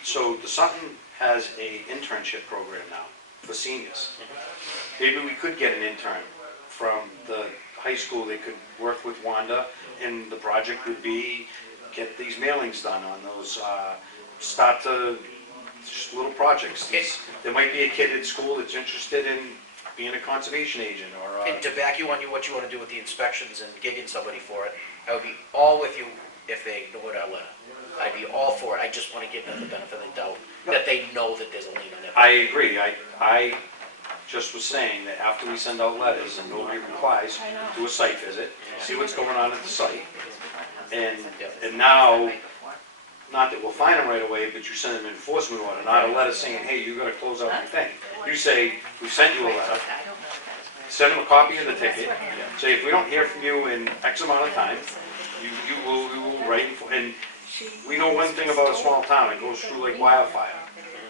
so the Sutton has a internship program now for seniors. Maybe we could get an intern from the high school. They could work with Wanda, and the project would be get these mailings done on those, start to, just little projects. There might be a kid at school that's interested in being a conservation agent, or, And to back you on what you want to do with the inspections and gigging somebody for it, I would be all with you if they ignored our letter. I'd be all for it, I just want to give them the benefit of the doubt, that they know that there's a lien on it. I agree. I just was saying that after we send out letters and nobody replies, I know. do a site visit, see what's going on at the site. And now, not that we'll find them right away, but you send them an enforcement order, not a letter saying, hey, you gotta close out your thing. You say, we sent you a letter, send them a copy of the ticket, say, if we don't hear from you in X amount of time, we will write, and we know one thing about a small town, it goes through like wildfire.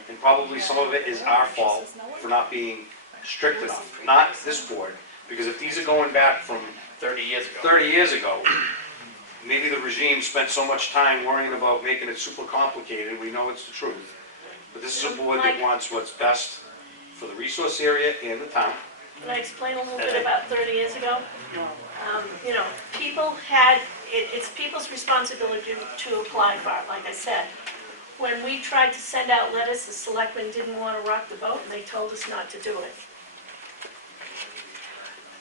And probably some of it is our fault for not being strict enough, not this board, because if these are going back from 30 years ago. 30 years ago, maybe the regime spent so much time worrying about making it super complicated, we know it's the truth. But this is a board that wants what's best for the resource area and the town. Can I explain a little bit about 30 years ago? You know, people had, it's people's responsibility to apply for it, like I said. When we tried to send out letters, the selectmen didn't want to rock the boat, and they told us not to do it.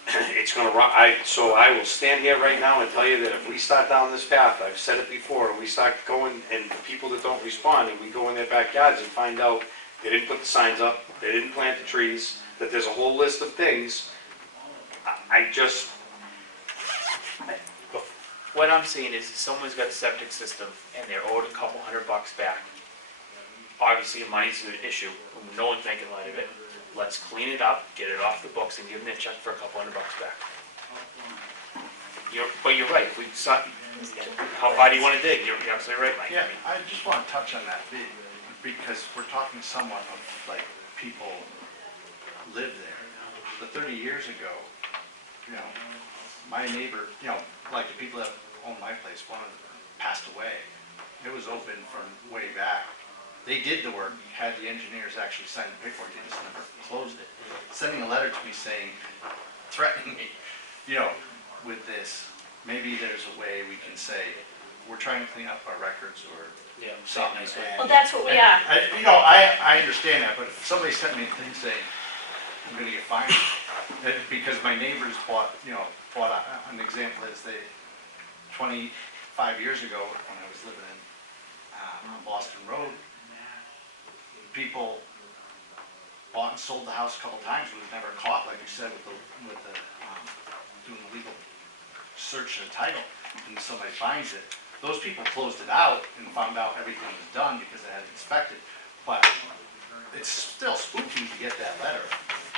It's gonna rock, so I will stand here right now and tell you that if we start down this path, I've said it before, and we start going, and people that don't respond, and we go in their backyards and find out they didn't put the signs up, they didn't plant the trees, that there's a whole list of things, I just, What I'm seeing is if someone's got a septic system and they're owed a couple $100 back. Obviously, money's an issue, no one's making light of it. Let's clean it up, get it off the books, and give them their check for a couple $100 back. But you're right, if we start, how far do you want to dig? You're absolutely right, Mike. Yeah, I just want to touch on that because we're talking somewhat of like people live there. But 30 years ago, you know, my neighbor, you know, like the people that own my place, one of them passed away. It was open from way back. They did the work, had the engineers actually sign the paperwork, they just never closed it. Sending a letter to me saying, threatening me, you know, with this, maybe there's a way we can say, we're trying to clean up our records or something. Well, that's what we are. You know, I understand that, but if somebody sent me a thing saying, I'm gonna get fined, because my neighbors bought, you know, an example is 25 years ago, when I was living in on Boston Road, people bought and sold the house a couple times, was never caught, like you said, with the doing the legal search and title, and somebody finds it. Those people closed it out and found out everything was done because they had it inspected, but it's still spooky to get that letter.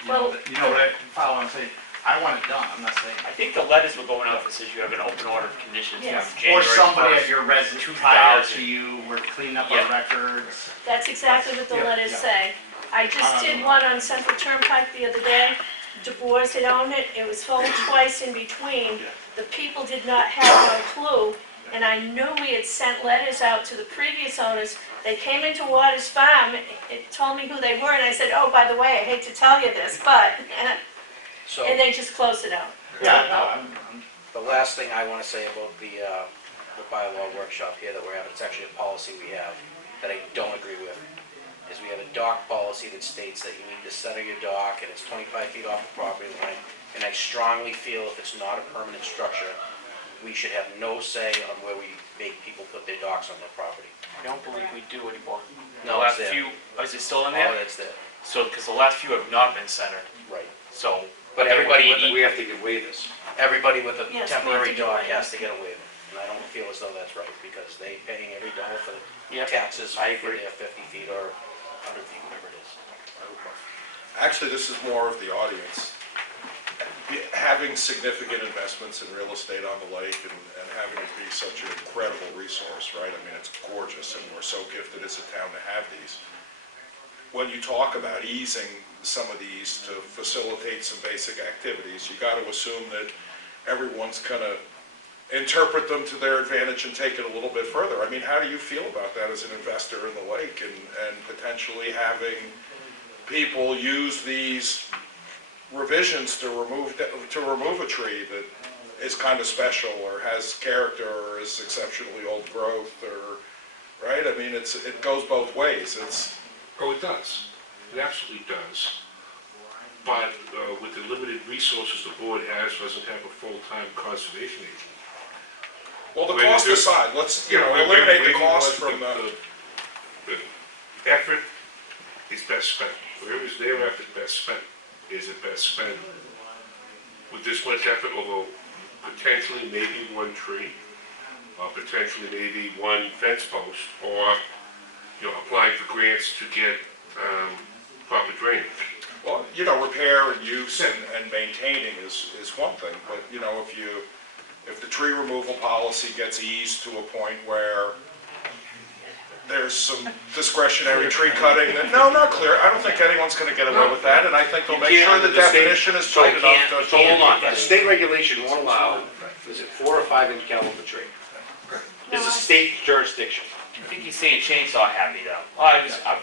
You know what I follow what I'm saying? I want it done, I'm not saying. I think the letters were going out that says you have an open order of conditions from Yes. January Or somebody 1st, at your residence prior 2000. to you, we're cleaning up Yeah. our records. That's exactly what the Yeah, letters yeah. say. I just did one on Central Turnpike the other day. Du Bois had owned it, it was sold twice in between. The people did not have no clue, and I knew we had sent letters out to the previous owners. They came into Waters Farm, it told me who they were, and I said, oh, by the way, I hate to tell you this, but, So, and they just closed it out. Yeah, no, I'm the last thing I want to say about the bylaw workshop here that we're having, it's actually a policy we have that I don't agree with, is we have a dock policy that states that you need to center your dock and it's 25 feet off the property line. And I strongly feel if it's not a permanent structure, we should have no say on where we make people put their docks on their property. I don't believe we do anymore. No, The it's last there. few, is it still in Oh, there? that's there, So, because the last few have not been centered, right. so. But everybody, we have to give waivers. everybody with a Yes, we have temporary to do dock it. has to get a waiver. And I don't feel as though that's right, because they paying every dollar for the Yep. taxes for I agree. their 50 feet or 100 feet, whatever it is. Actually, this is more of the audience. Having significant investments in real estate on the lake and having it be such an incredible resource, right? I mean, it's gorgeous, and we're so gifted as a town to have these. When you talk about easing some of these to facilitate some basic activities, you got to assume that everyone's going to interpret them to their advantage and take it a little bit further. I mean, how do you feel about that as an investor in the lake and potentially having people use these revisions to remove a tree that is kind of special or has character or is exceptionally old growth or, right? I mean, it goes both ways. Oh, it does. It absolutely does. But with the limited resources the board has, doesn't have a full-time conservation agent. Well, the cost aside, let's, eliminate the cost from the effort is best spent. Whatever's there after is best spent. is it best spent with this much effort, although potentially maybe one tree, or potentially maybe one fence post, or, applying for grants to get proper drainage? Well, repair and use and maintaining is one thing, but, if the tree removal policy gets eased to a point where there's some discretionary tree cutting, that, no, not clear, I don't think anyone's gonna get away with that, and I think they'll make sure the definition is tight enough to. So hold on, the state regulation won't allow, is it 4 or 5 inch caliber tree? It's a state jurisdiction. I think he's saying chainsaw happy though.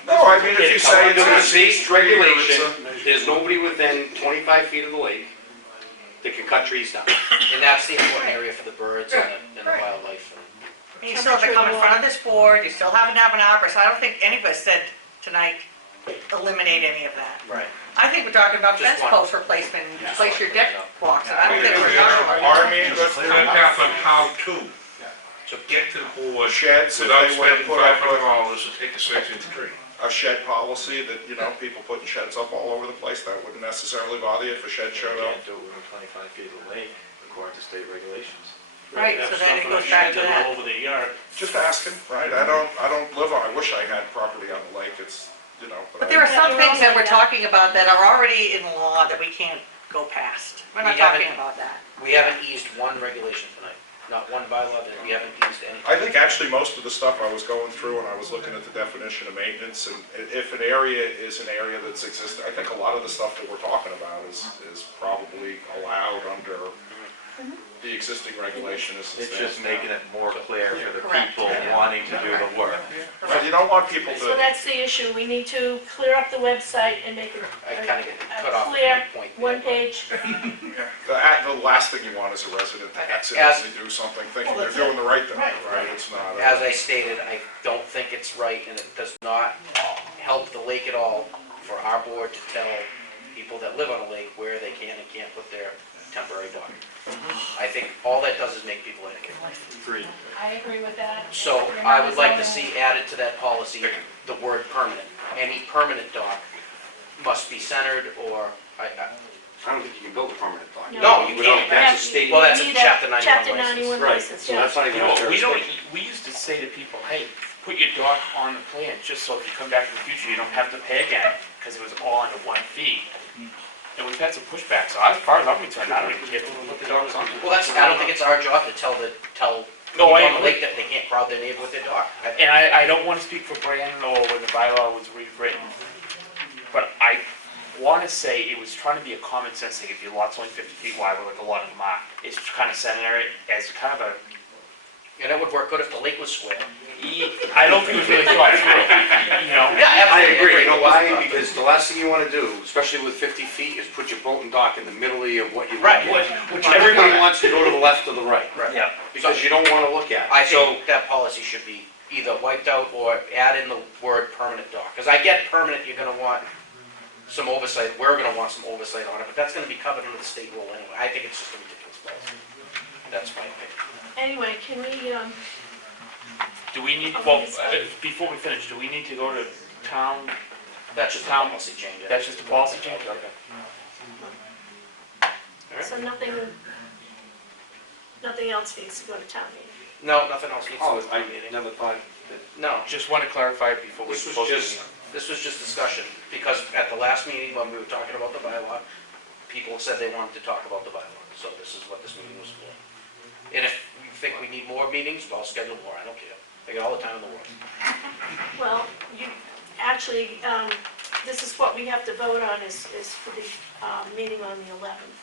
No, I mean, if you say Under the it's state regulation, there's nobody within 25 feet of the lake that can cut trees down. And that's the important area for the birds and the wildlife. And you still have to come in front of this board, you still have to have an arborist, I don't think any of us said tonight, eliminate any of that. Right. I think we're talking about Just fence one. post replacement, replace your deck blocks, and I don't think we're talking about. I mean, Clear path on how to get to the board sheds, if without they were to spending put up $500 to take a 6-inch tree. a shed policy that, people putting sheds up all over the place, that wouldn't necessarily bother you if a shed showed up. do it within 25 feet of the lake, according to state regulations. Right, so then it goes back to that. Over the yard. Just asking, right? I don't live on, I wish I had property on the lake, it's, But there are some things that we're talking about that are already in law that we can't go past. We're not We haven't- talking about that. We haven't eased one regulation tonight, not one bylaw, that we haven't eased any. I think actually most of the stuff I was going through and I was looking at the definition of maintenance, and if an area is an area that's existing, I think a lot of the stuff that we're talking about is probably allowed under the existing regulation as it It's stands just now. making it more clear for the Correct. people wanting to do the work. But you don't want people So to, that's the issue, we need to clear up the website and make it I kind of get cut a off at clear, one point. one page. the last thing you want is a resident to accidentally do something thinking they're doing the right thing, right? It's not. As I stated, I don't think it's right, and it does not help the lake at all for our board to tell people that live on a lake where they can and can't put their temporary dock. I think all that does is make people angry. Agreed. I agree with that. So I would like to see added to that policy, the word permanent. Any permanent dock must be centered, or, I don't think you can build a permanent dock. No, you Without- can't. That's a state. Well, that's a You need chapter 91 Chapter license. 91 Right, license, so yeah. that's not even You a know, jurisdiction. we used to say to people, hey, put your dock on the plan, just so if you come back in the future, you don't have to pay again, because it was all under one fee. And we've had some pushback, so as far as I'm concerned, I don't even care if we put the docks on. Well, I don't think it's our job to tell people No, I on the agree. lake that they can't crowd their neighbor with their dock. And I don't want to speak for Brandon or when the bylaw was rewritten, but I want to say it was trying to be a common sense thing. If your lot's only 50 feet wide, like a lot of them are, it's kind of setting it as kind of a, And it would work good if the lake was square. I don't think it was really thought through, you know? Yeah, I agree, you know why? Because the last thing you want to do, especially with 50 feet, is put your boat and dock in the middle of what you look Right, at. which Everybody wants to go to the left or the right, Yeah. because you don't want to look at it. I So, think that policy should be either wiped out or add in the word permanent dock. Because I get permanent, you're gonna want some oversight, we're gonna want some oversight on it, but that's gonna be covered under the state rule anyway. I think it's just a ridiculous policy. That's my opinion. Anyway, can we, Do we need, Oh, well, it's fine. before we finish, do we need to go to town, That's just a Town- policy change. yeah. that's just a policy change? Okay. so nothing else needs to go to town meeting? No, nothing else needs to oh, be I meeting. never thought that, No, Just want to clarify before we this was close the just, meeting. this was just discussion, because at the last meeting, when we were talking about the bylaw, people said they wanted to talk about the bylaw, so this is what this meeting was for. And if you think we need more meetings, well, schedule more, I don't care. I got all the time in the world. Well, actually, this is what we have to vote on is for the meeting on the 11th.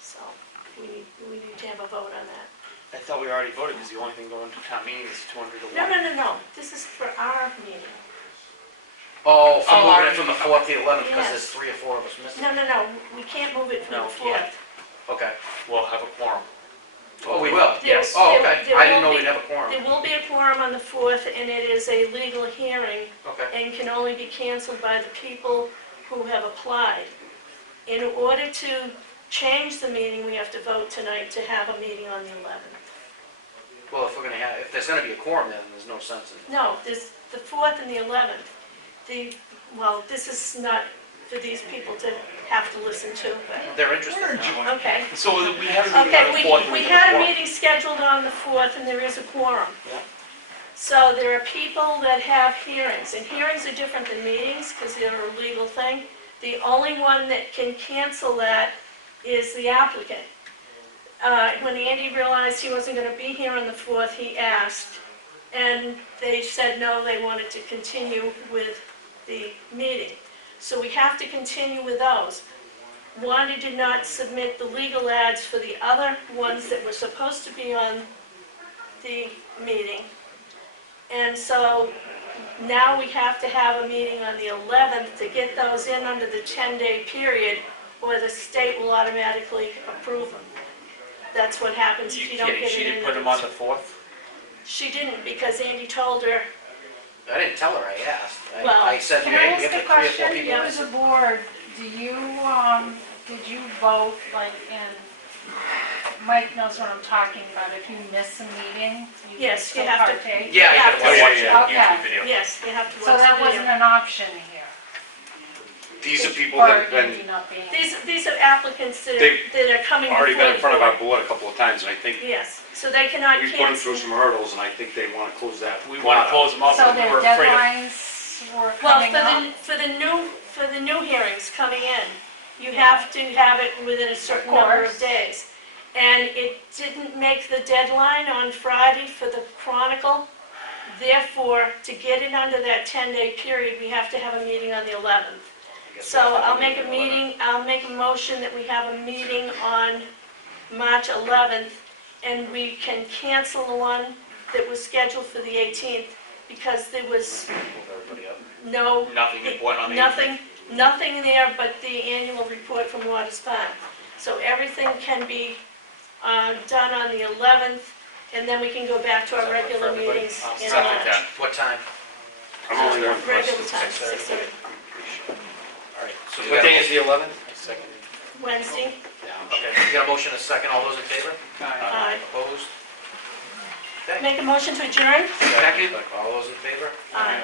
So we need to have a vote on that. I thought we already voted, because the only thing going to town meeting is 200 to 1. No, this is for our meeting. Oh, for Oh, moving it from the 4th to the 11th, because Yes. there's 3 or 4 of us missing. No, we can't move it from No, the we can't. 4th. Okay. We'll have a quorum. Oh, we will? Yes. Oh, okay. There I didn't know will we'd be- have a quorum. There will be a quorum on the 4th, and it is a legal hearing Okay. and can only be canceled by the people who have applied. In order to change the meeting, we have to vote tonight to have a meeting on the 11th. Well, if there's gonna be a quorum, then there's no sense in. No, there's the 4th and the 11th. Well, this is not for these people to have to listen to, but, They're interested now. okay. So we have a meeting Okay, on the 4th. we had a meeting scheduled on the 4th, and there is a quorum. Yeah. So there are people that have hearings, and hearings are different than meetings, because they're a legal thing. The only one that can cancel that is the applicant. When Andy realized he wasn't gonna be here on the 4th, he asked, and they said no, they wanted to continue with the meeting. So we have to continue with those. Wanda did not submit the legal ads for the other ones that were supposed to be on the meeting. And so now we have to have a meeting on the 11th to get those in under the 10-day period, or the state will automatically approve them. That's what happens if you don't get it in. She didn't put them on the 4th? She didn't, because Andy told her, I didn't tell her, I asked. Well, I said, Can I hey, we ask have a like 3 or 4 question? people. You as a board, do you, did you vote, like, in, Mike knows what I'm talking about, if you miss a meeting, you Yes, still you have to- partake? Yeah, you have gotta to- watch that Okay. YouTube video. yes, you have to So watch that the wasn't video. an option here? These are people that Or have been, maybe not being? These are applicants that are coming before already the been in front of our board. board a couple of times, and I think Yes, so they cannot we put them cancel. through some hurdles, and I think they want to close that. We want to close them up, So but their we're afraid of... deadlines were Well, coming up? for the new hearings coming in, you have to have it within a certain number of course. days. And it didn't make the deadline on Friday for the Chronicle. Therefore, to get it under that 10-day period, we have to have a meeting on the 11th. So I'll make a motion that we have a meeting on March 11th, and we can cancel the one that was scheduled for the 18th, because there was no... Nothing important on the... Nothing there but the annual report from Waters Farm. So everything can be done on the 11th, and then we can go back to our regular meetings in Second March. that. What time? I'm only there for Regular time, 6:30. All right. So we What got day a is the 11th? Second. Wednesday, Okay, we got a motion and a second. All those in favor? Opposed. Okay. Make a motion to adjourn? Second. All those in favor? Aye.